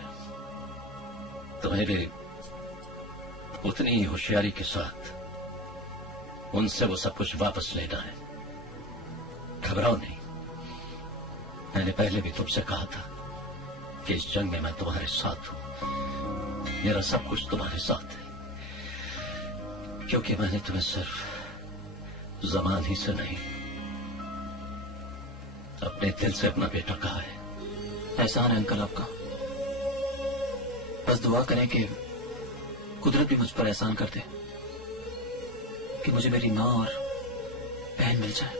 तुम्हें भी उतनी ही होशियारी के साथ उनसे वो सब कुछ वापस लेना है। घबराओ नहीं। मैंने पहले भी तुमसे कहा था कि इस जंग में मैं तुम्हारे साथ हूं। मेरा सब कुछ तुम्हारे साथ है, क्योंकि मैंने तुम्हें सिर्फ ज़बान ही से नहीं, अपने दिल से अपना बेटा कहा है। एहसान है अंकल आपका। बस दुआ करें कि कुदरत भी मुझ पर एहसान कर दे कि मुझे मेरी माँ और बहन मिल जाए।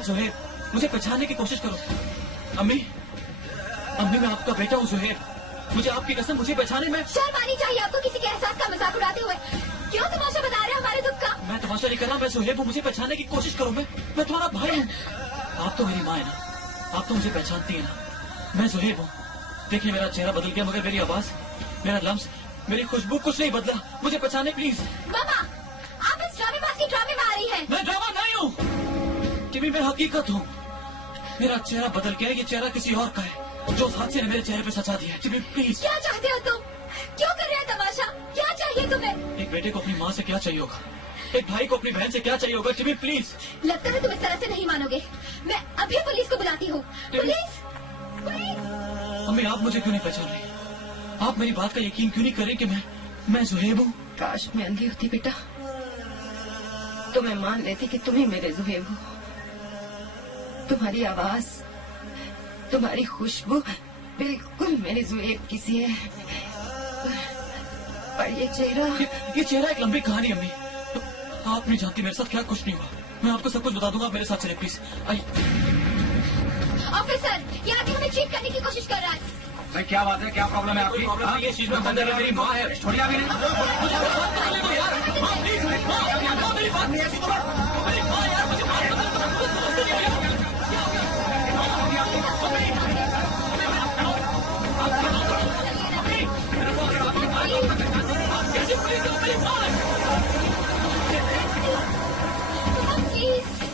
जोहेब, मुझे पहचानने की कोशिश करो। अम्मी, अम्मी, मैं आपका बेटा हूँ जोहेब। मुझे आपकी कसम, मुझे पहचाने में शर्म आनी चाहिए आपको किसी के एहसास का मजाक उड़ाते हुए। क्यों तमाशा बता रहे हैं हमारे दुख का? मैं तमाशा नहीं कर रहा, मैं जोहेब हूँ। मुझे पहचानने की कोशिश करो। मैं तुम्हारा भाई हूँ। आप तो मेरी माँ है ना, आप तो मुझे पहचानती है ना। मैं जोहेब हूँ। देखिए, मेरा चेहरा बदल गया मगर मेरी आवाज, मेरा लम्स, मेरी खुशबू कुछ नहीं बदला। मुझे पहचाने प्लीज। मामा, आप इस ड्रामेबाज की ड्रामे में आ रही हैं। मैं ड्रामा नहीं हूँ। टिमी मैं हकीकत हूँ। मेरा चेहरा बदल गया, ये चेहरा किसी और का है जो उस हादसे ने मेरे चेहरे पे सचा दिया है। टिमी प्लीज। क्या चाहते हो तुम? क्यों कर रहे हो तमाशा? क्या चाहिए तुम्हें? एक बेटे को अपनी माँ से क्या चाहिए होगा, एक भाई को अपनी बहन से क्या चाहिए होगा। टिमी प्लीज। लगता है तुम इस तरह से नहीं मानोगे। मैं अभी पुलिस को बुलाती हूँ। Police, police. मम्मी आप मुझे क्यों नहीं पहचान रही? आप मेरी बात का यकीन क्यों नहीं कर रही कि मैं जुहेब हूँ? काश मैं अंधी होती बेटा, तो मैं मान लेती कि तुम ही मेरे जुहेब हो। तुम्हारी आवाज, तुम्हारी खुशबू बिल्कुल मेरे जुहेब की सी है। पर ये चेहरा एक लंबी कहानी है अम्मी। आप नहीं जानती मेरे साथ क्या कुछ नहीं हुआ। मैं आपको सब कुछ बता दूंगा, आप मेरे साथ चले प्लीज। ऑफिसर, ये आदमी हमें चीट करने की कोशिश कर रहा है। भाई क्या बात है, क्या प्रॉब्लम है आपकी? प्रॉब्लम ये चीज में बंदर मेरी माँ है। छोड़िए अभी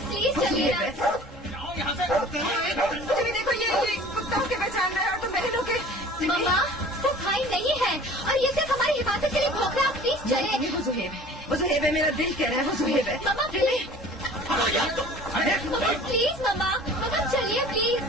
प्लीज चलिए ना। देखो ये कुत्ता के पहचान रहा है और तुम मेरे लोग मम्मा वो भाई नहीं है और ये सिर्फ हमारी हिफाजत के लिए भौंक रहा है। प्लीज चले। वो जुहेब है, वो जुहेब है, मेरा दिल कह रहा है वो जुहेब है। मम्मा प्लीज, प्लीज मम्मा, मम्मा चलिए प्लीज।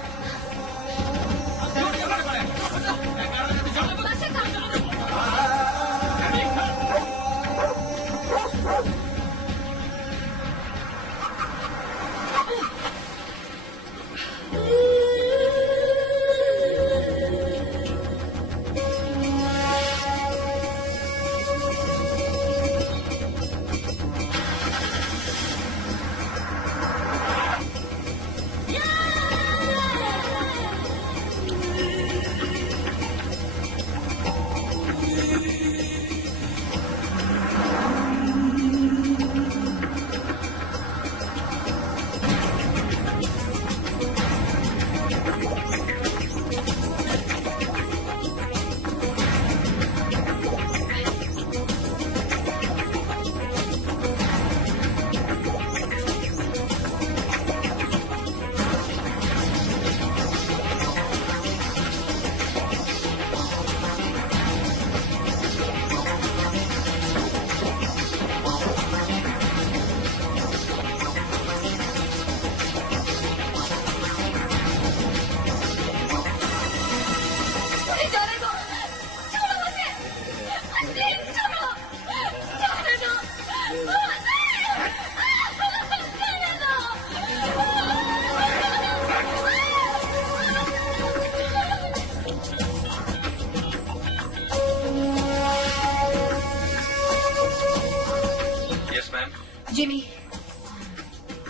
जिमी,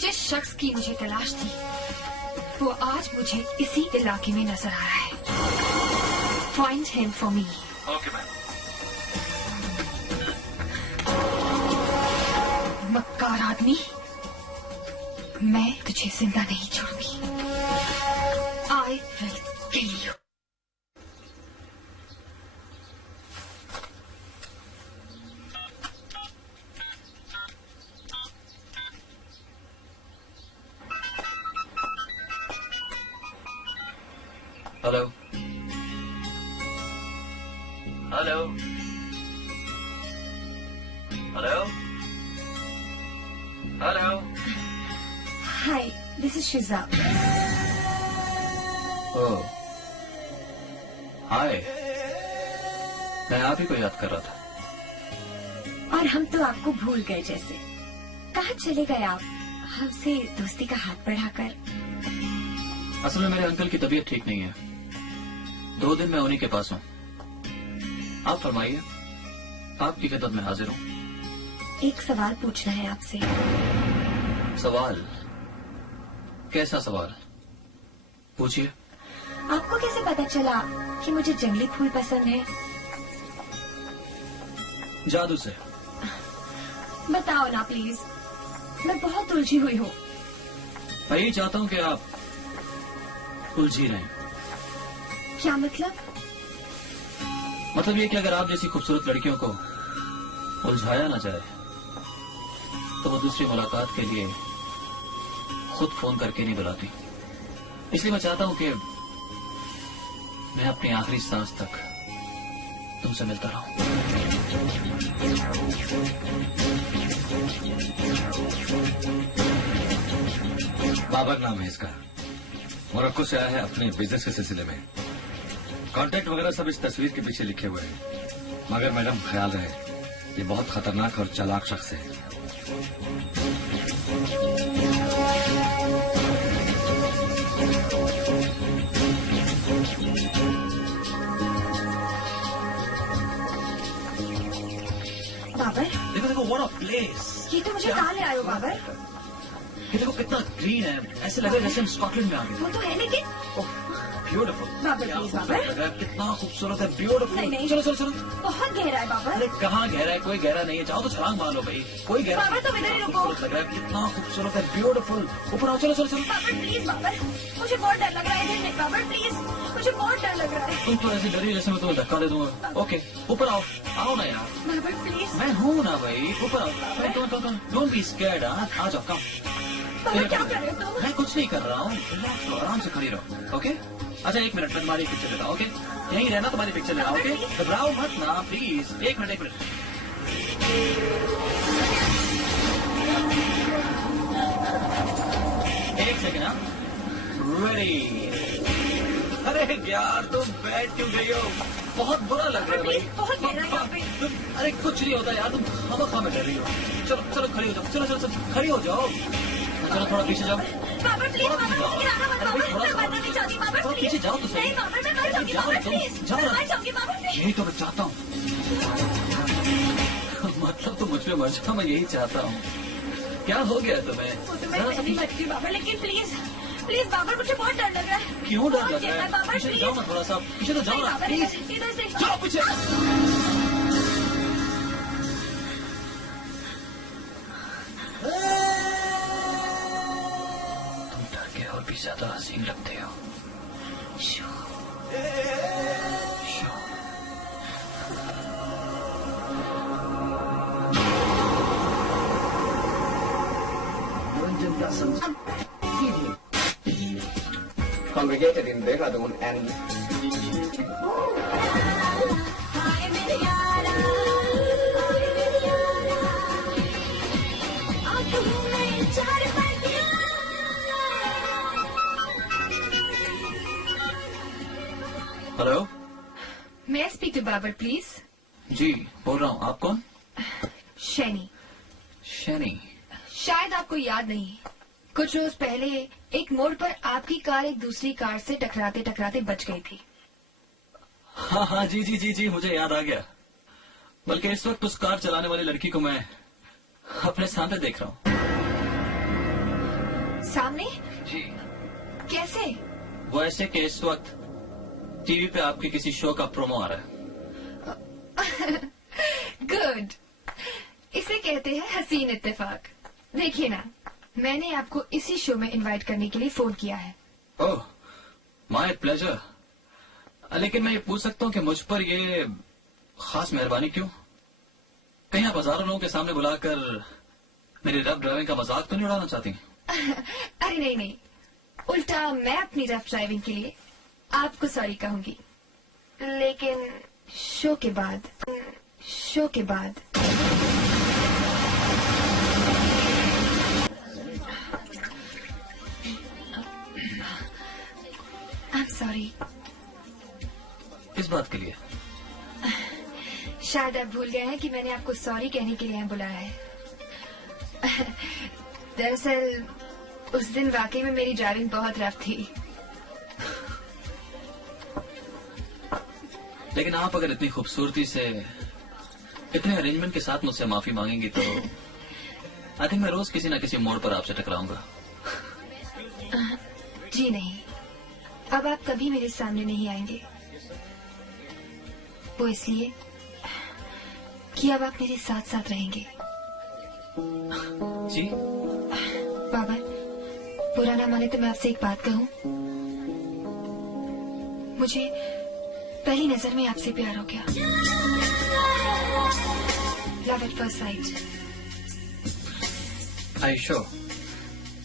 जिस शख्स की मुझे तलाश थी वो आज मुझे इसी इलाके में नजर आ रहा है। Find him for me. Okay ma'am. मक्कार आदमी, मैं तुझे जिंदा नहीं छोड़ूंगी। I will kill you. Hello hello hello hello. Hi, this is Shiza. Oh hi, मैं आप ही को याद कर रहा था। और हम तो आपको भूल गए जैसे। कहाँ चले गए आप हमसे दोस्ती का हाथ बढ़ाकर? असल में मेरे अंकल की तबीयत ठीक नहीं है, 2 दिन मैं उन्हीं के पास हूँ। आप फरमाइए, आपकी खिदमत में हाजिर हूँ। एक सवाल पूछना है आपसे। सवाल? कैसा सवाल? पूछिए। आपको कैसे पता चला कि मुझे जंगली फूल पसंद है? जादू से। बताओ ना प्लीज, मैं बहुत उलझी हुई हूँ। मैं यही चाहता हूँ कि आप उलझी रहें। क्या मतलब? मतलब ये कि अगर आप जैसी खूबसूरत लड़कियों को उलझाया ना जाए तो वो दूसरी मुलाकात के लिए खुद फोन करके नहीं बुलाती, इसलिए मैं चाहता हूं कि मैं अपनी आखिरी सांस तक तुमसे मिलता रहूं। बाबर नाम है इसका, मोरक्को से आया है अपने बिजनेस के सिलसिले में। कॉन्टैक्ट वगैरह सब इस तस्वीर के पीछे लिखे हुए हैं, मगर मैडम ख्याल रहे, ये बहुत खतरनाक और चालाक शख्स है। बाबर, देखो देखो, व्हाट अ प्लेस। ये तो मुझे कहाँ ले आए हो बाबर? ये देखो कितना ग्रीन है, ऐसे लग रहा है जैसे हम स्कॉटलैंड में आ गए। वो तो है लेकिन ब्यूटीफुल। बाबर प्लीज बाबर, कितना खूबसूरत है, ब्यूटीफुल। नहीं। चलो चलो चलो। बहुत गहरा है बाबर। अरे कहाँ गहरा है, कोई गहरा नहीं है, जाओ तो छलांग मार लो भाई, कोई गहरा। बाबर तुम इधर ही रुको। लग रहा है, कितना खूबसूरत है, ब्यूटीफुल। ऊपर आओ, चलो चलो चलो। बाबर प्लीज बाबर, मुझे बहुत डर लग रहा है इधर नहीं बाबर, प्लीज मुझे बहुत डर लग रहा है। तुम तो ऐसी डरी जैसे मैं तुम्हें धक्का दे दूंगा। ओके ऊपर आओ, आओ ना यार। बाबर प्लीज। मैं हूँ ना भाई, ऊपर आओ। डोंट बी स्कैर्ड, आ जाओ, कम। बाबर क्या कर रहे हो तुम? मैं कुछ नहीं कर रहा हूँ, रिलैक्स लो, आराम से खड़ी रहो। ओके अच्छा, एक मिनट, मैं तुम्हारी पिक्चर लेता हूँ। ओके यहीं रहना, तुम्हारी पिक्चर लेना। ओके घबराओ मत ना प्लीज, एक मिनट एक मिनट। एक सेकेंड। हाँ रेडी। अरे यार तुम बैठ क्यों गई हो, बहुत बुरा लग रहा है भाई, बहुत गहरा है यहाँ पे। अरे कुछ नहीं होता यार, तुम खामा में डर रही हो। चलो चलो खड़ी हो जाओ, चलो चलो चलो खड़ी हो जाओ। चलो थोड़ा पीछे जाओ। बाबर प्लीज, बाबर मुझे गिराना मत बाबर, मैं मरना नहीं चाहती बाबर थोड़ा प्लीज। पीछे जाओ तो सही। नहीं बाबर, मैं मर जाऊंगी बाबर प्लीज, जाओ मैं मर जाऊंगी बाबर प्लीज। यही तो मैं चाहता हूँ। मतलब तुम मुझ पे मर जाओ, मैं यही चाहता हूँ। क्या हो गया तुम्हें? वो तो मैं पहली मरती हूँ बाबर, लेकिन प्लीज प्लीज बाबर मुझे बहुत डर लग रहा है। क्यों डर बहुत लग रहा गहरा है? बाबर पीछे प्लीज। जाओ ना थोड़ा सा, पीछे तो जाओ नहीं ना बाबर, प्लीज। इधर से जाओ पीछे। तुम डर के और भी ज्यादा हसीन लगते हो। Congregated in Dehradun and hello, मैं स्पीक टू बाबर प्लीज। जी बोल रहा हूँ, आप कौन? शैनी। शैनी? शायद आपको याद नहीं, कुछ रोज पहले एक मोड़ पर आपकी कार एक दूसरी कार से टकराते टकराते बच गई थी। हाँ हाँ जी जी जी जी, मुझे याद आ गया। बल्कि इस वक्त उस कार चलाने वाली लड़की को मैं अपने सामने देख रहा हूँ। सामने? जी। कैसे? वो ऐसे कि इस वक्त टीवी पे आपके किसी शो का प्रोमो आ रहा है। गुड, इसे कहते हैं हसीन इत्तेफाक। देखिए ना, मैंने आपको इसी शो में इनवाइट करने के लिए फोन किया है। ओह, माय प्लेजर। लेकिन मैं ये पूछ सकता हूँ कि मुझ पर ये खास मेहरबानी क्यों? कहीं आप हजारों लोगों के सामने बुलाकर मेरी रफ ड्राइविंग का मजाक तो नहीं उड़ाना चाहती? अरे नहीं नहीं, उल्टा मैं अपनी रफ ड्राइविंग के लिए आपको सॉरी कहूंगी, लेकिन शो के बाद आई एम सॉरी। किस बात के लिए? शायद आप भूल गए हैं कि मैंने आपको सॉरी कहने के लिए यहाँ बुलाया है। दरअसल उस दिन वाकई में मेरी ड्राइविंग बहुत रफ थी। लेकिन आप अगर इतनी खूबसूरती से, इतने अरेंजमेंट के साथ मुझसे माफी मांगेंगी तो आई थिंक मैं रोज किसी न किसी मोड़ पर आपसे टकराऊंगा। जी नहीं, अब आप कभी मेरे सामने नहीं आएंगे। वो इसलिए कि अब आप मेरे साथ साथ रहेंगे। जी? बाबा, बुरा ना माने तो मैं आपसे एक बात कहूं। मुझे पहली नजर में आपसे प्यार हो गया। Love at first sight. I sure?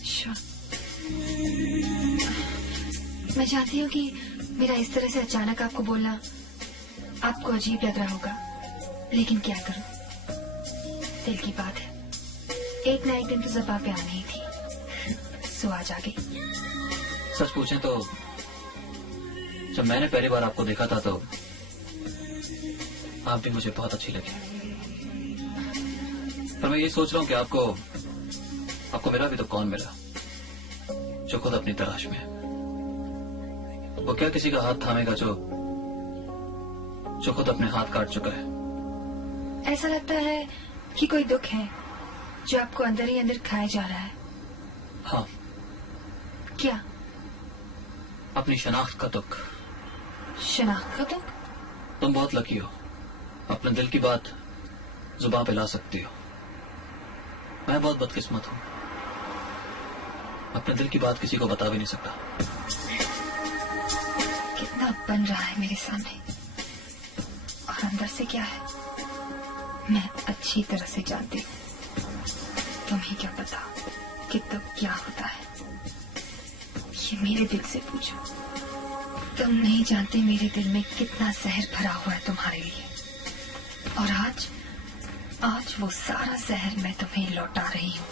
Sure. मैं चाहती हूँ कि मेरा इस तरह से अचानक आपको बोलना आपको अजीब लग रहा होगा, लेकिन क्या करूँ, दिल की बात है। एक ना एक दिन तो ज़बां पे आनी ही थी, सो आज आ गई। सच पूछें तो जब मैंने पहली बार आपको देखा था तो आप भी मुझे बहुत अच्छी लगी, पर मैं ये सोच रहा हूँ कि आपको मेरा भी तो कौन मिला जो खुद अपनी तलाश में है। वो क्या किसी का हाथ थामेगा जो खुद अपने हाथ काट चुका है। ऐसा लगता है कि कोई दुख है जो आपको अंदर ही अंदर खाया जा रहा है। हाँ। क्या? अपनी शनाख्त का दुख। शनाख्त का दुख? तुम बहुत लकी हो, अपने दिल की बात जुबान पे ला सकती हो। मैं बहुत बदकिस्मत हूँ, अपने दिल की बात किसी को बता भी नहीं सकता। कितना बन रहा है मेरे सामने, और अंदर से क्या है मैं अच्छी तरह से जानती हूँ। तुम्हें क्या पता कि तो क्या होता है, ये मेरे दिल से पूछो। तुम नहीं जानते मेरे दिल में कितना जहर भरा हुआ है तुम्हारे लिए, और आज वो सारा जहर मैं तुम्हें लौटा रही हूँ।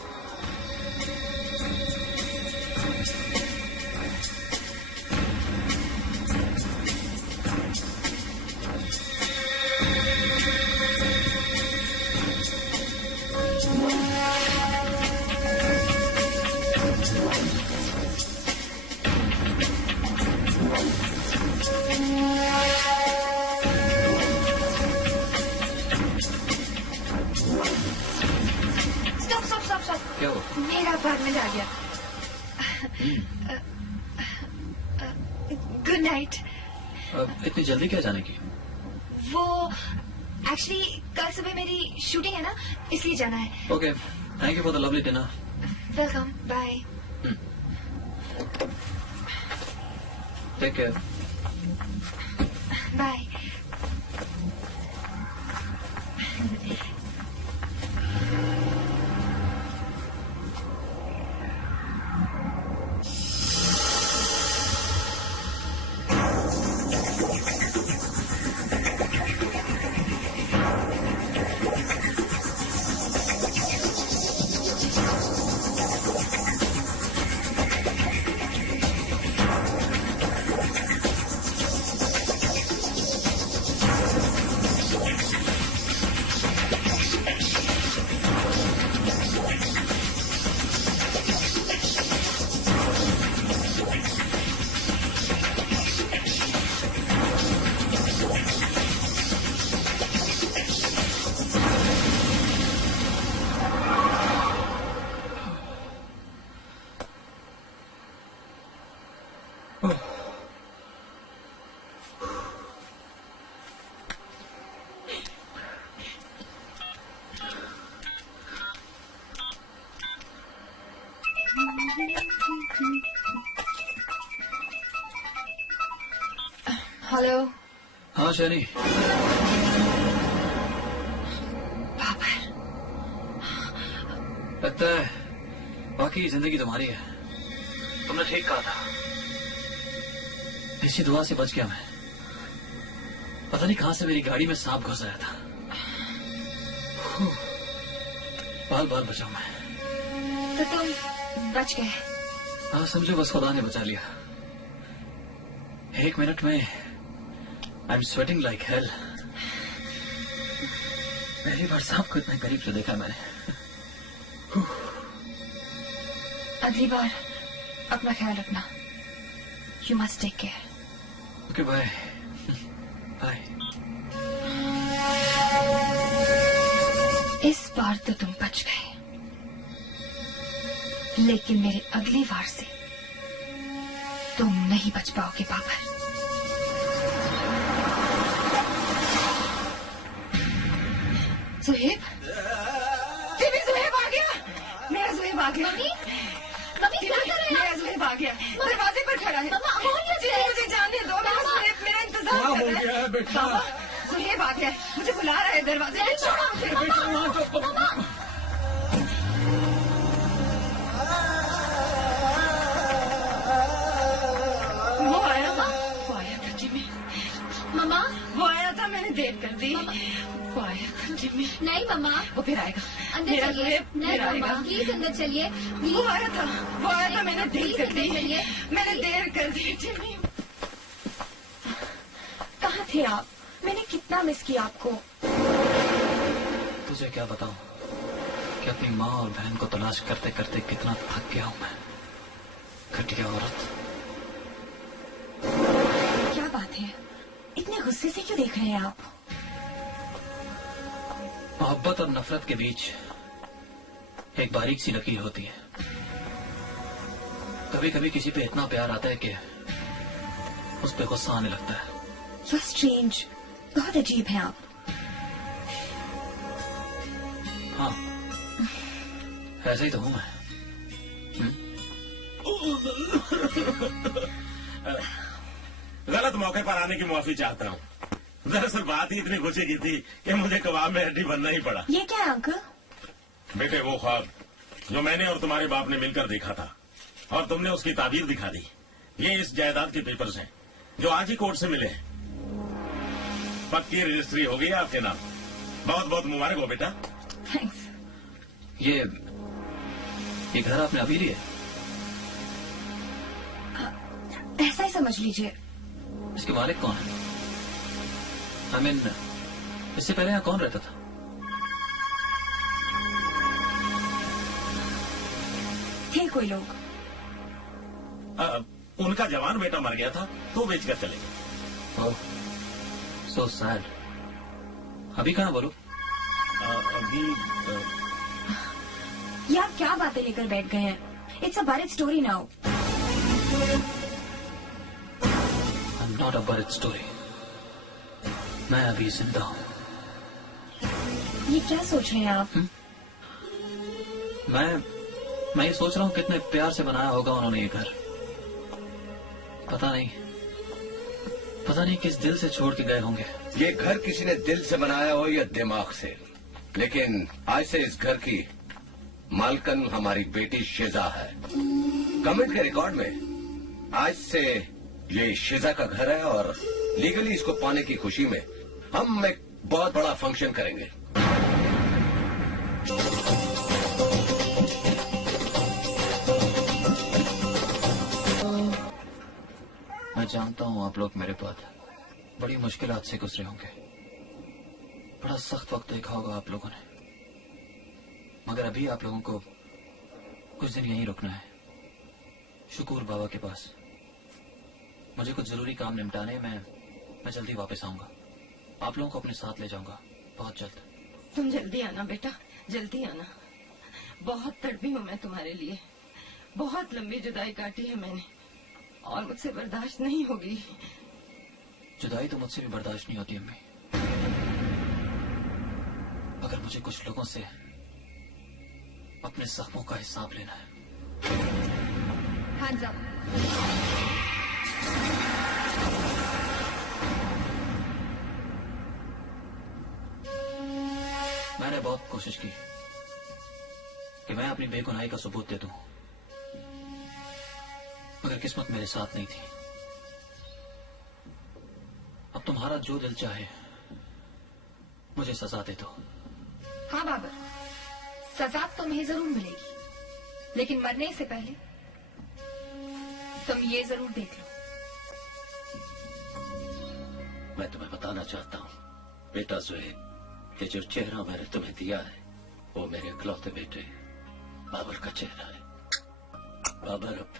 क्या हो? मेरा अपार्टमेंट आ गया। Good night. इतनी जल्दी क्या जाने की? वो एक्चुअली कल सुबह मेरी शूटिंग है ना, इसलिए जाना है। Okay, thank you for the lovely dinner. Welcome, bye. Take care. Bye. Hello. हाँ शैनी। लगता है बाकी जिंदगी तुम्हारी है। तुमने ठीक कहा था, इसी दुआ से बच गया मैं। पता नहीं कहां से मेरी गाड़ी में सांप घुस आया था। बाल बाल बचा मैं। तो तुम बच गए? हाँ समझो, बस खुदा ने बचा लिया। 1 मिनट में I am sweating like hell. पहली बार सांप को इतने करीब से देखा मैंने। अगली बार अपना ख्याल रखना। You must take care. Okay bye. Bye. इस बार तो तुम बच गए, लेकिन मेरे अगली बार से तुम नहीं बच पाओगे बाबर। सुहेब, सुहेब आ गया। मेरा सुहेब आ गया। मम्मी क्या कर रहे हैं? मेरा सुहेब आ गया, दरवाजे पर खड़ा है। मुझे जाने दो, मेरा सुहेब मेरा इंतजार कर रहा है। बेटा सुहेब आ गया, मुझे बुला रहा है दरवाजे पर। अंदर मेरा चलिए। रेप मेरा आएगा। प्लीज अंदर चलिए। वो आया था मैंने देर कर दी, मैंने देर कर दी। टिमी कहाँ थे आप? मैंने कितना मिस किया आपको। तुझे क्या बताऊं कि अपनी माँ और बहन को तलाश करते करते कितना थक गया हूं मैं। घटिया औरत। क्या बात है, इतने गुस्से से क्यों देख रहे हैं आप? मोहब्बत और नफरत के बीच एक बारीक सी लकीर होती है। कभी कभी किसी पे इतना प्यार आता है कि उस पे गुस्सा आने लगता है। So strange, बहुत अजीब हैं आप। हाँ, ऐसे ही तो हूं मैं। गलत मौके पर आने की माफी चाहता हूँ। दरअसल बात ही इतनी खुशी की थी कि मुझे कबाब में हड्डी बनना ही पड़ा। ये क्या है अंकल? बेटे वो ख्वाब जो मैंने और तुम्हारे बाप ने मिलकर देखा था और तुमने उसकी ताबीर दिखा दी। ये इस जायदाद के पेपर्स हैं जो आज ही कोर्ट से मिले हैं। पक्की रजिस्ट्री हो गई है आपके नाम। बहुत बहुत मुबारक हो बेटा। थैंक्स। ये घर आपने अभी लिया? ऐसा ही समझ लीजिए। इसके मालिक कौन है? I mean, इससे पहले यहाँ कौन रहता था? थे कोई लोग। उनका जवान बेटा मर गया था तो बेचकर चले गए। ओह, so sad। अभी कहाँ बोलूं? अभी ये आप क्या बातें लेकर बैठ गए हैं? It's a buried story now. I'm not a buried story। मैं अभी जिंदा हूँ। ये क्या सोच रहे हैं आप? मैं ये सोच रहा हूँ कितने प्यार से बनाया होगा उन्होंने ये घर। पता नहीं किस दिल से छोड़ के गए होंगे। ये घर किसी ने दिल से बनाया हो या दिमाग से, लेकिन आज से इस घर की मालकन हमारी बेटी शिजा है। कमेंट के रिकॉर्ड में आज से ये शिजा का घर है और लीगली इसको पाने की खुशी में हम एक बहुत बड़ा फंक्शन करेंगे। मैं जानता हूँ आप लोग मेरे बाद बड़ी मुश्किलात से गुजरे होंगे। बड़ा सख्त वक्त देखा होगा आप लोगों ने, मगर अभी आप लोगों को कुछ दिन यहीं रुकना है, शुक्र बाबा के पास। मुझे कुछ जरूरी काम निपटाने, मैं जल्दी वापस आऊंगा। आप लोगों को अपने साथ ले जाऊंगा बहुत जल्द। तुम जल्दी आना बेटा, जल्दी आना। बहुत तड़पी हूँ मैं तुम्हारे लिए। बहुत लंबी जुदाई काटी है मैंने और मुझसे बर्दाश्त नहीं होगी। जुदाई तो मुझसे भी बर्दाश्त नहीं होती अम्मी, मगर मुझे कुछ लोगों से अपने जख्मों का हिसाब लेना है। Hands up। मैंने बहुत कोशिश की कि मैं अपनी बेगुनाही का सबूत दे दूं, मगर किस्मत मेरे साथ नहीं थी। अब तुम्हारा जो दिल चाहे मुझे सजा दे दो। हाँ बाबर, सजा तुम्हें जरूर मिलेगी, लेकिन मरने से पहले तुम ये जरूर देख लो। मैं तुम्हें बताना चाहता हूँ बेटा ज़ुहैब, ये जो चेहरा मैंने तुम्हें दिया है वो मेरे इकलौते बेटे बाबर का चेहरा है। बाबर अब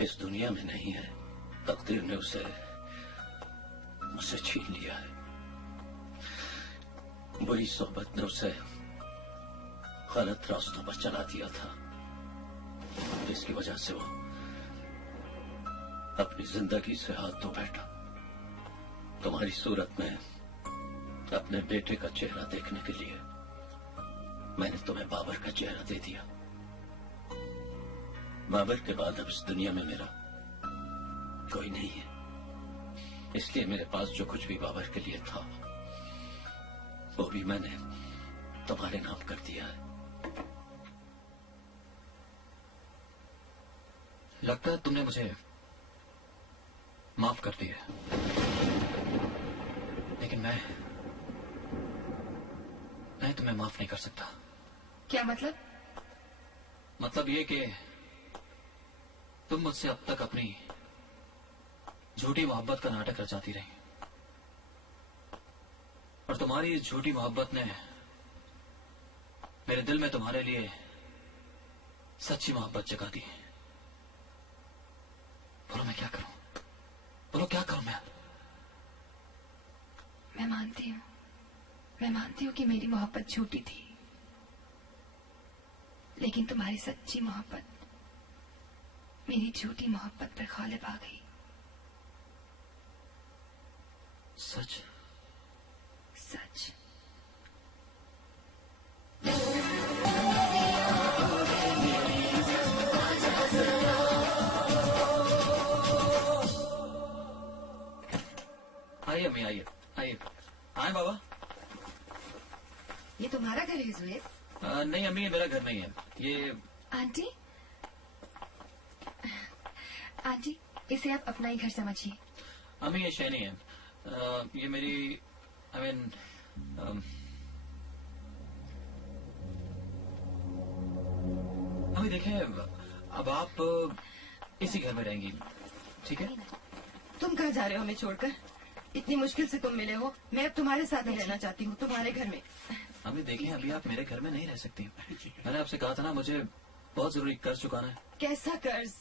इस दुनिया में नहीं है, तकदीर ने उसे मुझसे छीन लिया है। बुरी सोबत ने उसे गलत रास्तों पर चला दिया था, जिसकी वजह से वो अपनी जिंदगी से हाथ धो बैठा। तुम्हारी सूरत में अपने बेटे का चेहरा देखने के लिए मैंने तुम्हें बाबर का चेहरा दे दिया। बाबर के बाद अब इस दुनिया में मेरा कोई नहीं है, इसलिए मेरे पास जो कुछ भी बाबर के लिए था वो भी मैंने तुम्हारे नाम कर दिया है। लगता है तुमने मुझे माफ कर दिया, लेकिन मैं मैं तुम्हें माफ नहीं कर सकता। क्या मतलब? मतलब ये कि तुम मुझसे अब तक अपनी झूठी मोहब्बत का नाटक रचाती रही और तुम्हारी इस झूठी मोहब्बत ने मेरे दिल में तुम्हारे लिए सच्ची मोहब्बत जगा दी। बोलो मैं क्या करूं? बोलो क्या करूं मैं? मैं मानती हूँ कि मेरी मोहब्बत झूठी थी, लेकिन तुम्हारी सच्ची मोहब्बत मेरी झूठी मोहब्बत पर गालिब आ गई। सच? सच। आइए अम्मी, आइए आइए। आए बाबा। ये तुम्हारा घर है जुएद? नहीं अम्मी, ये मेरा घर नहीं है। ये आंटी, आंटी इसे आप अपना ही घर समझिए। अम्मी ये शैनी है। ये मेरी अम्मी देखें, अब आप इसी घर में रहेंगी, ठीक है? तुम कहाँ जा रहे हो हमें छोड़कर? इतनी मुश्किल से तुम मिले हो, मैं अब तुम्हारे साथ ही रहना चाहती हूँ, तुम्हारे घर में। अम्मी देखें, अभी आप मेरे घर में नहीं रह सकती। मैंने आपसे कहा था ना, मुझे बहुत जरूरी कर्ज चुकाना है। कैसा कर्ज?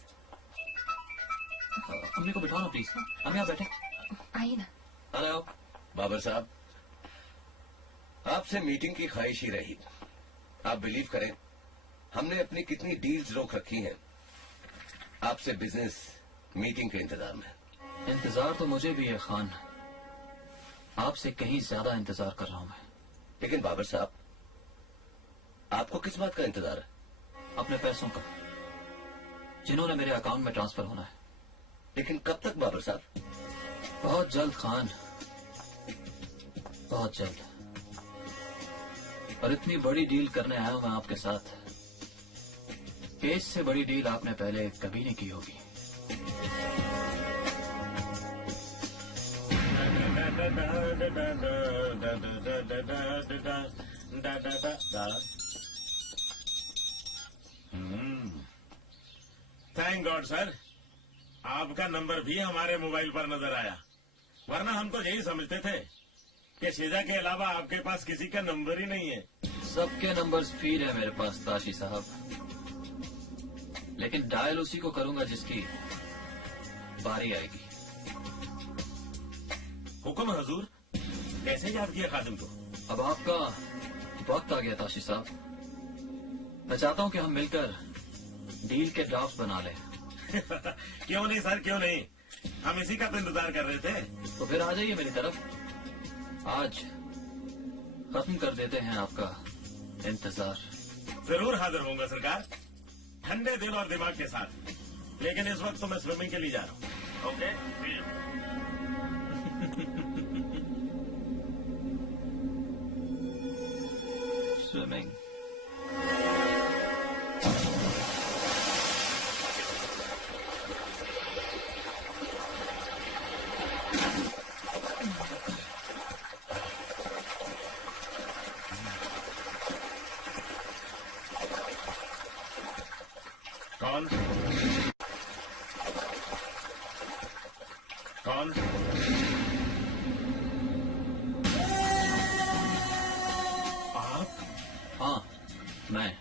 अम्मी को बिठाओ ना प्लीज। अम्मी आप बैठे। आइए ना। अरे आओ। बाबर साहब, आपसे मीटिंग की ख्वाहिश ही रही। आप बिलीव करें, हमने अपनी कितनी डील्स रोक रखी हैं आपसे बिजनेस मीटिंग के इंतजार में। इंतजार तो मुझे भी है खान, आपसे कहीं ज्यादा इंतजार कर रहा हूं मैं। लेकिन बाबर साहब, आपको किस बात का इंतजार है? अपने पैसों का, जिन्होंने मेरे अकाउंट में ट्रांसफर होना है। लेकिन कब तक बाबर साहब? बहुत जल्द खान, बहुत जल्द। और इतनी बड़ी डील करने आया हूं मैं आपके साथ कि इससे बड़ी डील आपने पहले कभी नहीं की होगी। थैंक गॉड सर, आपका नंबर भी हमारे मोबाइल पर नजर आया, वरना हम तो यही समझते थे कि शीजा के अलावा आपके पास किसी का नंबर ही नहीं है। सबके नंबर्स फीड है मेरे पास ताशी साहब, लेकिन डायल उसी को करूंगा जिसकी बारी आएगी। हुक्म हजूर, कैसे याद किया खादिम को? अब आपका वक्त आ गया ताशी साहब। मैं चाहता हूं कि हम मिलकर डील के ड्राफ्ट बना लें। क्यों नहीं सर, क्यों नहीं, हम इसी का तो इंतजार कर रहे थे। तो फिर आ जाइए मेरी तरफ, आज खत्म कर देते हैं आपका इंतजार। जरूर हाजिर होऊंगा सरकार, ठंडे दिल और दिमाग के साथ। लेकिन इस वक्त तो मैं स्विमिंग के लिए जा रहा हूँ। Okay, swimming. कौन? कौन? आप? हाँ, मैं।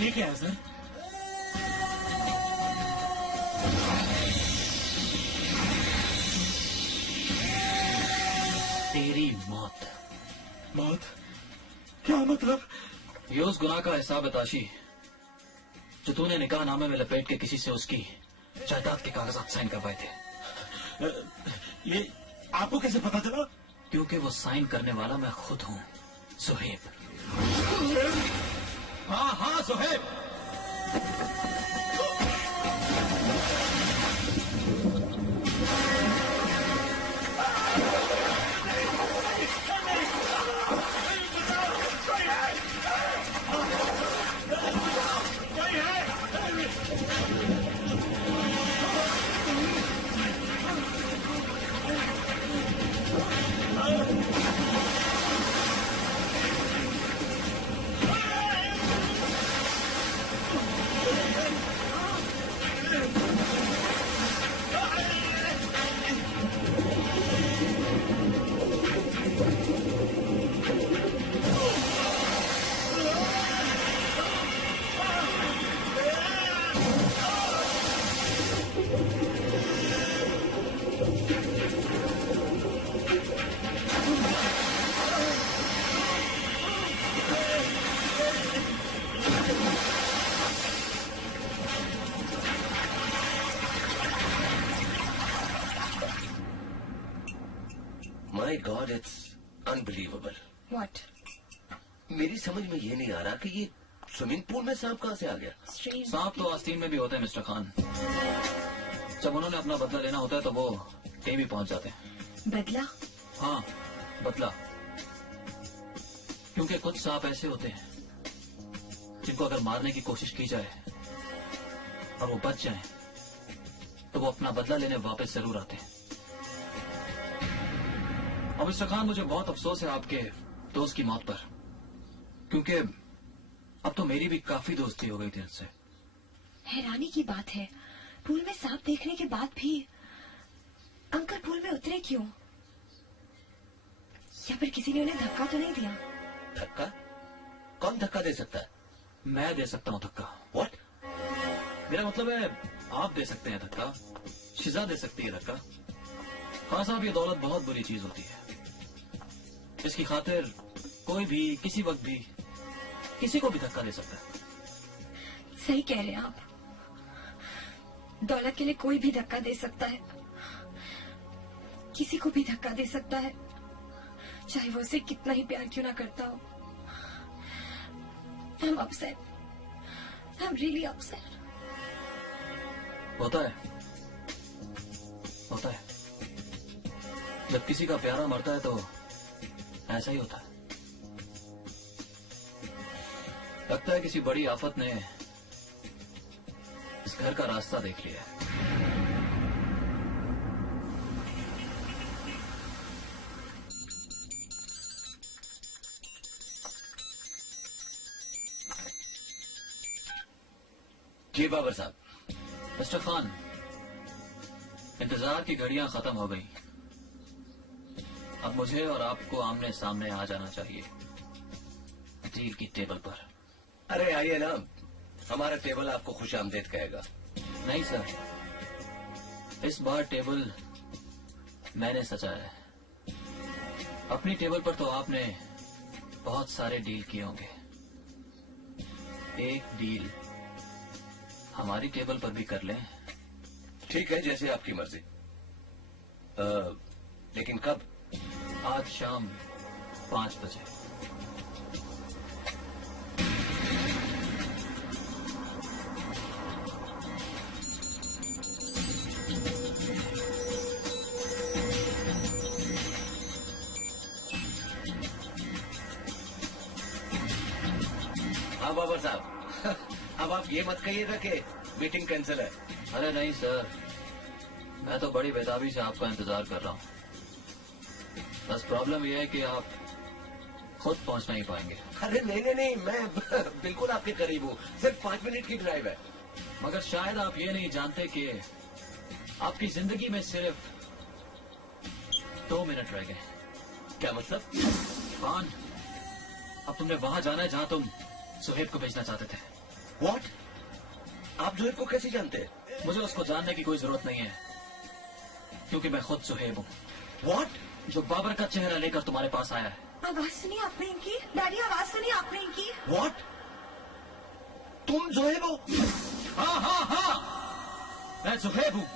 ये क्या है सर? तेरी मौत। मौत? क्या मतलब? ये उस गुनाह का हिसाब है ताशी, जो तूने निकाह नामे में लपेट के किसी से उसकी जायदाद के कागजात साइन करवाए थे। ये आपको कैसे पता चला? क्योंकि वो साइन करने वाला मैं खुद हूँ, सुहेब। हाँ हाँ Suhaib. My God, it's unbelievable. What? मेरी समझ में ये नहीं आ रहा कि ये स्विमिंग पूल में सांप कहाँ से आ गया। सांप तो आस्तीन में भी होते हैं मिस्टर खान। जब उन्होंने अपना बदला लेना होता है तो वो कहीं भी पहुंच जाते हैं। बदला? हाँ, बदला। क्योंकि कुछ सांप ऐसे होते हैं जिनको अगर मारने की कोशिश की जाए और वो बच जाएं, तो वो अपना बदला लेने वापस जरूर आते हैं। और मिस्टर खान, मुझे बहुत अफसोस है आपके दोस्त की मौत पर, क्योंकि अब तो मेरी भी काफी दोस्ती हो गई थी उससे। हैरानी की बात है, पूल में सांप देखने के बाद भी अंकल पूल में उतरे क्यों? या फिर किसी ने उन्हें धक्का तो नहीं दिया? धक्का? कौन धक्का दे सकता है? मैं दे सकता हूँ धक्का। व्हाट? मेरा मतलब है आप दे सकते हैं धक्का, शिजा दे सकती है धक्का। खान साहब, ये दौलत बहुत बुरी चीज होती है। इसकी खातिर कोई भी किसी वक्त भी किसी को भी धक्का दे सकता है। सही कह रहे हैं आप। दौलत के लिए कोई भी धक्का दे सकता है, किसी को भी धक्का दे सकता है, चाहे वो उसे कितना ही प्यार क्यों ना करता हो। I'm upset. I'm really upset. होता है, होता है। जब किसी का प्यारा मरता है तो ऐसा ही होता है। लगता है किसी बड़ी आफत ने इस घर का रास्ता देख लिया है। जी बाबर साहब। मिस्टर खान, इंतजार की घड़ियां खत्म हो गई। अब मुझे और आपको आमने सामने आ जाना चाहिए डील की टेबल पर। अरे आइए ना, हमारा टेबल आपको खुशामदीद कहेगा। नहीं सर, इस बार टेबल मैंने सजाया है। अपनी टेबल पर तो आपने बहुत सारे डील किए होंगे, एक डील हमारी टेबल पर भी कर लें। ठीक है, जैसे आपकी मर्जी। लेकिन कब? आज शाम 5 बजे। हाँ बाबर साहब, अब आप ये मत कहिएगा कि मीटिंग कैंसिल है। अरे नहीं सर, मैं तो बड़ी बेताबी से आपका इंतजार कर रहा हूँ। बस प्रॉब्लम यह है कि आप खुद पहुंच नहीं पाएंगे। अरे नहीं नहीं नहीं, मैं बिल्कुल आपके करीब हूँ। सिर्फ 5 मिनट की ड्राइव है। मगर शायद आप ये नहीं जानते कि आपकी जिंदगी में सिर्फ 2 मिनट रह गए। क्या मतलब? खान, अब तुमने वहां जाना है जहां तुम सुहेब को भेजना चाहते थे। व्हाट? आप सुहेब को कैसे जानते हैं? मुझे उसको जानने की कोई जरूरत नहीं है, क्योंकि मैं खुद सुहेब हूँ। व्हाट? जो बाबर का चेहरा लेकर तुम्हारे पास आया है। आवाज सुनी आपने इनकी? डैडी, आवाज सुनी आपने इनकी? व्हाट? तुम सुहेब हो? हाँ हाँ हाँ, मैं सुहेब हूँ।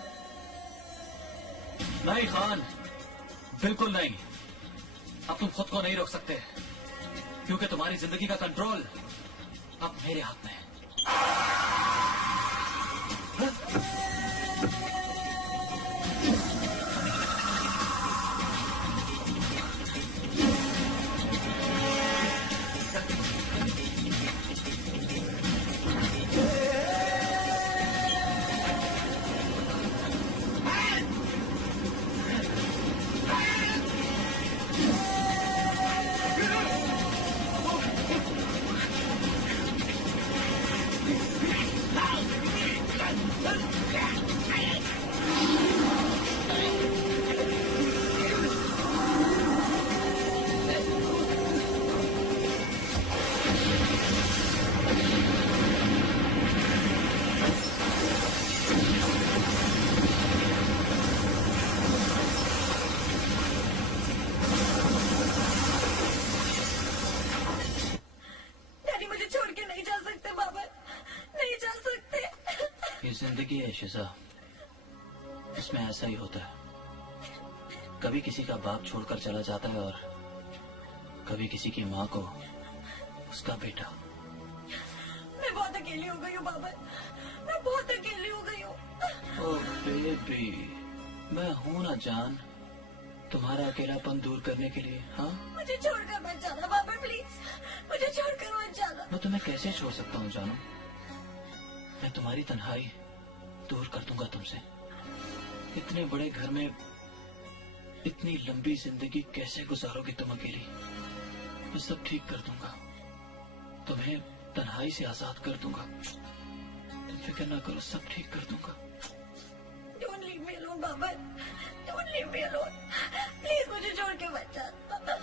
नहीं खान, बिल्कुल नहीं। अब तुम खुद को नहीं रोक सकते, क्योंकि तुम्हारी जिंदगी का कंट्रोल अब मेरे हाथ में है। जिंदगी है शिजा, इसमें ऐसा ही होता है। कभी किसी का बाप छोड़कर चला जाता है और कभी किसी की माँ को उसका बेटा। मैं बहुत अकेली हो गई हूँ बाबर, मैं बहुत अकेली हो गई हूँ। ओह बेबी, मैं हूँ ना जान, तुम्हारा अकेलापन दूर करने के लिए। हाँ, मुझे छोड़कर मत जाना बाबर, प्लीज मुझे छोड़कर मत जाना। मैं तुम्हें कैसे छोड़ सकता हूँ जानू? मैं तुम्हारी तन्हाई दूर कर दूंगा तुमसे। इतने बड़े घर में इतनी लंबी जिंदगी कैसे गुजारोगे तुम अकेली? मैं सब ठीक कर दूंगा, तुम्हें तन्हाई से आजाद कर दूंगा। तुम फिक्र ना करो, सब ठीक कर दूंगा। Don't leave me alone Babar, don't leave me alone, please मुझे छोड़ के मत जाना।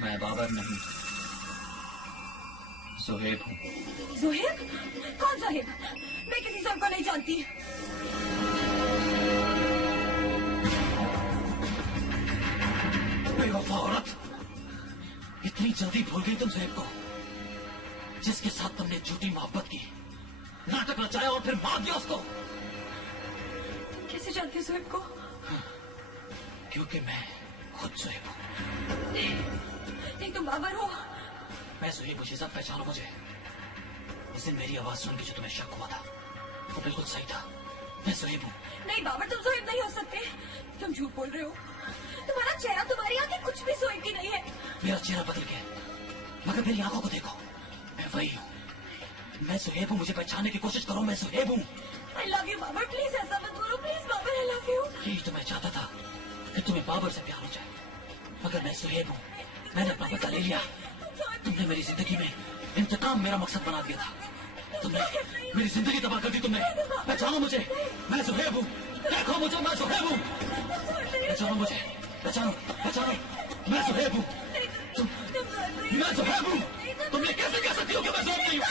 मैं बाबर नहीं, ज़ुहैब हूँ। ज़ुहैब? कौन ज़ुहैब? मैं किसी ज़ुहैब को नहीं जानती। बेवफा औरत, इतनी जल्दी भूल गई तुम ज़ुहैब को, जिसके साथ तुमने झूठी मोहब्बत की, नाटक रचाया और फिर मार दिया उसको। कैसे जानती ज़ुहैब को? क्योंकि मैं खुद ज़ुहैब हूँ। नहीं तुम बाबर हो। मैं ज़ुहैब मुझे सब पहचानो मुझे। उस दिन मेरी आवाज सुन के जो तुम्हें शक हुआ था वो बिल्कुल सही था। मैं ज़ुहैब हूँ। नहीं बाबर, तुम ज़ुहैब नहीं हो सकते, तुम झूठ बोल रहे हो। तुम्हारा चेहरा, तुम्हारी आंखें कुछ भी ज़ुहैब की नहीं है। मेरा चेहरा बदल गया, मगर मेरी आंखों को देखो, मैं वही हूँ। मैं ज़ुहैब हूँ, मुझे पहचानने की कोशिश करो, मैं ज़ुहैब हूँ। I love you Babar, please ऐसा मत बोलो, please Babar, I love you। यही तो मैं चाहता था कि तुम्हें बाबर से प्यार हो जाए, मगर मैं ज़ुहैब हूँ, मैंने अपना बदला ले लिया। तुमने मेरी जिंदगी में इंतकाम मेरा मकसद बना दिया था। तुमने मेरी जिंदगी तबाह कर दी। तुमने पहचानो मुझे, मैं ज़ुहैब हूँ। देखो मुझे, मैं ज़ुहैब हूँ। पहचानो मुझे, पहचानो, पहचानो, मैं ज़ुहैब हूँ। मैं ज़ुहैब हूँ। तुमने कैसे कह सकती हो कि मैं ज़ुहैब नहीं हूँ?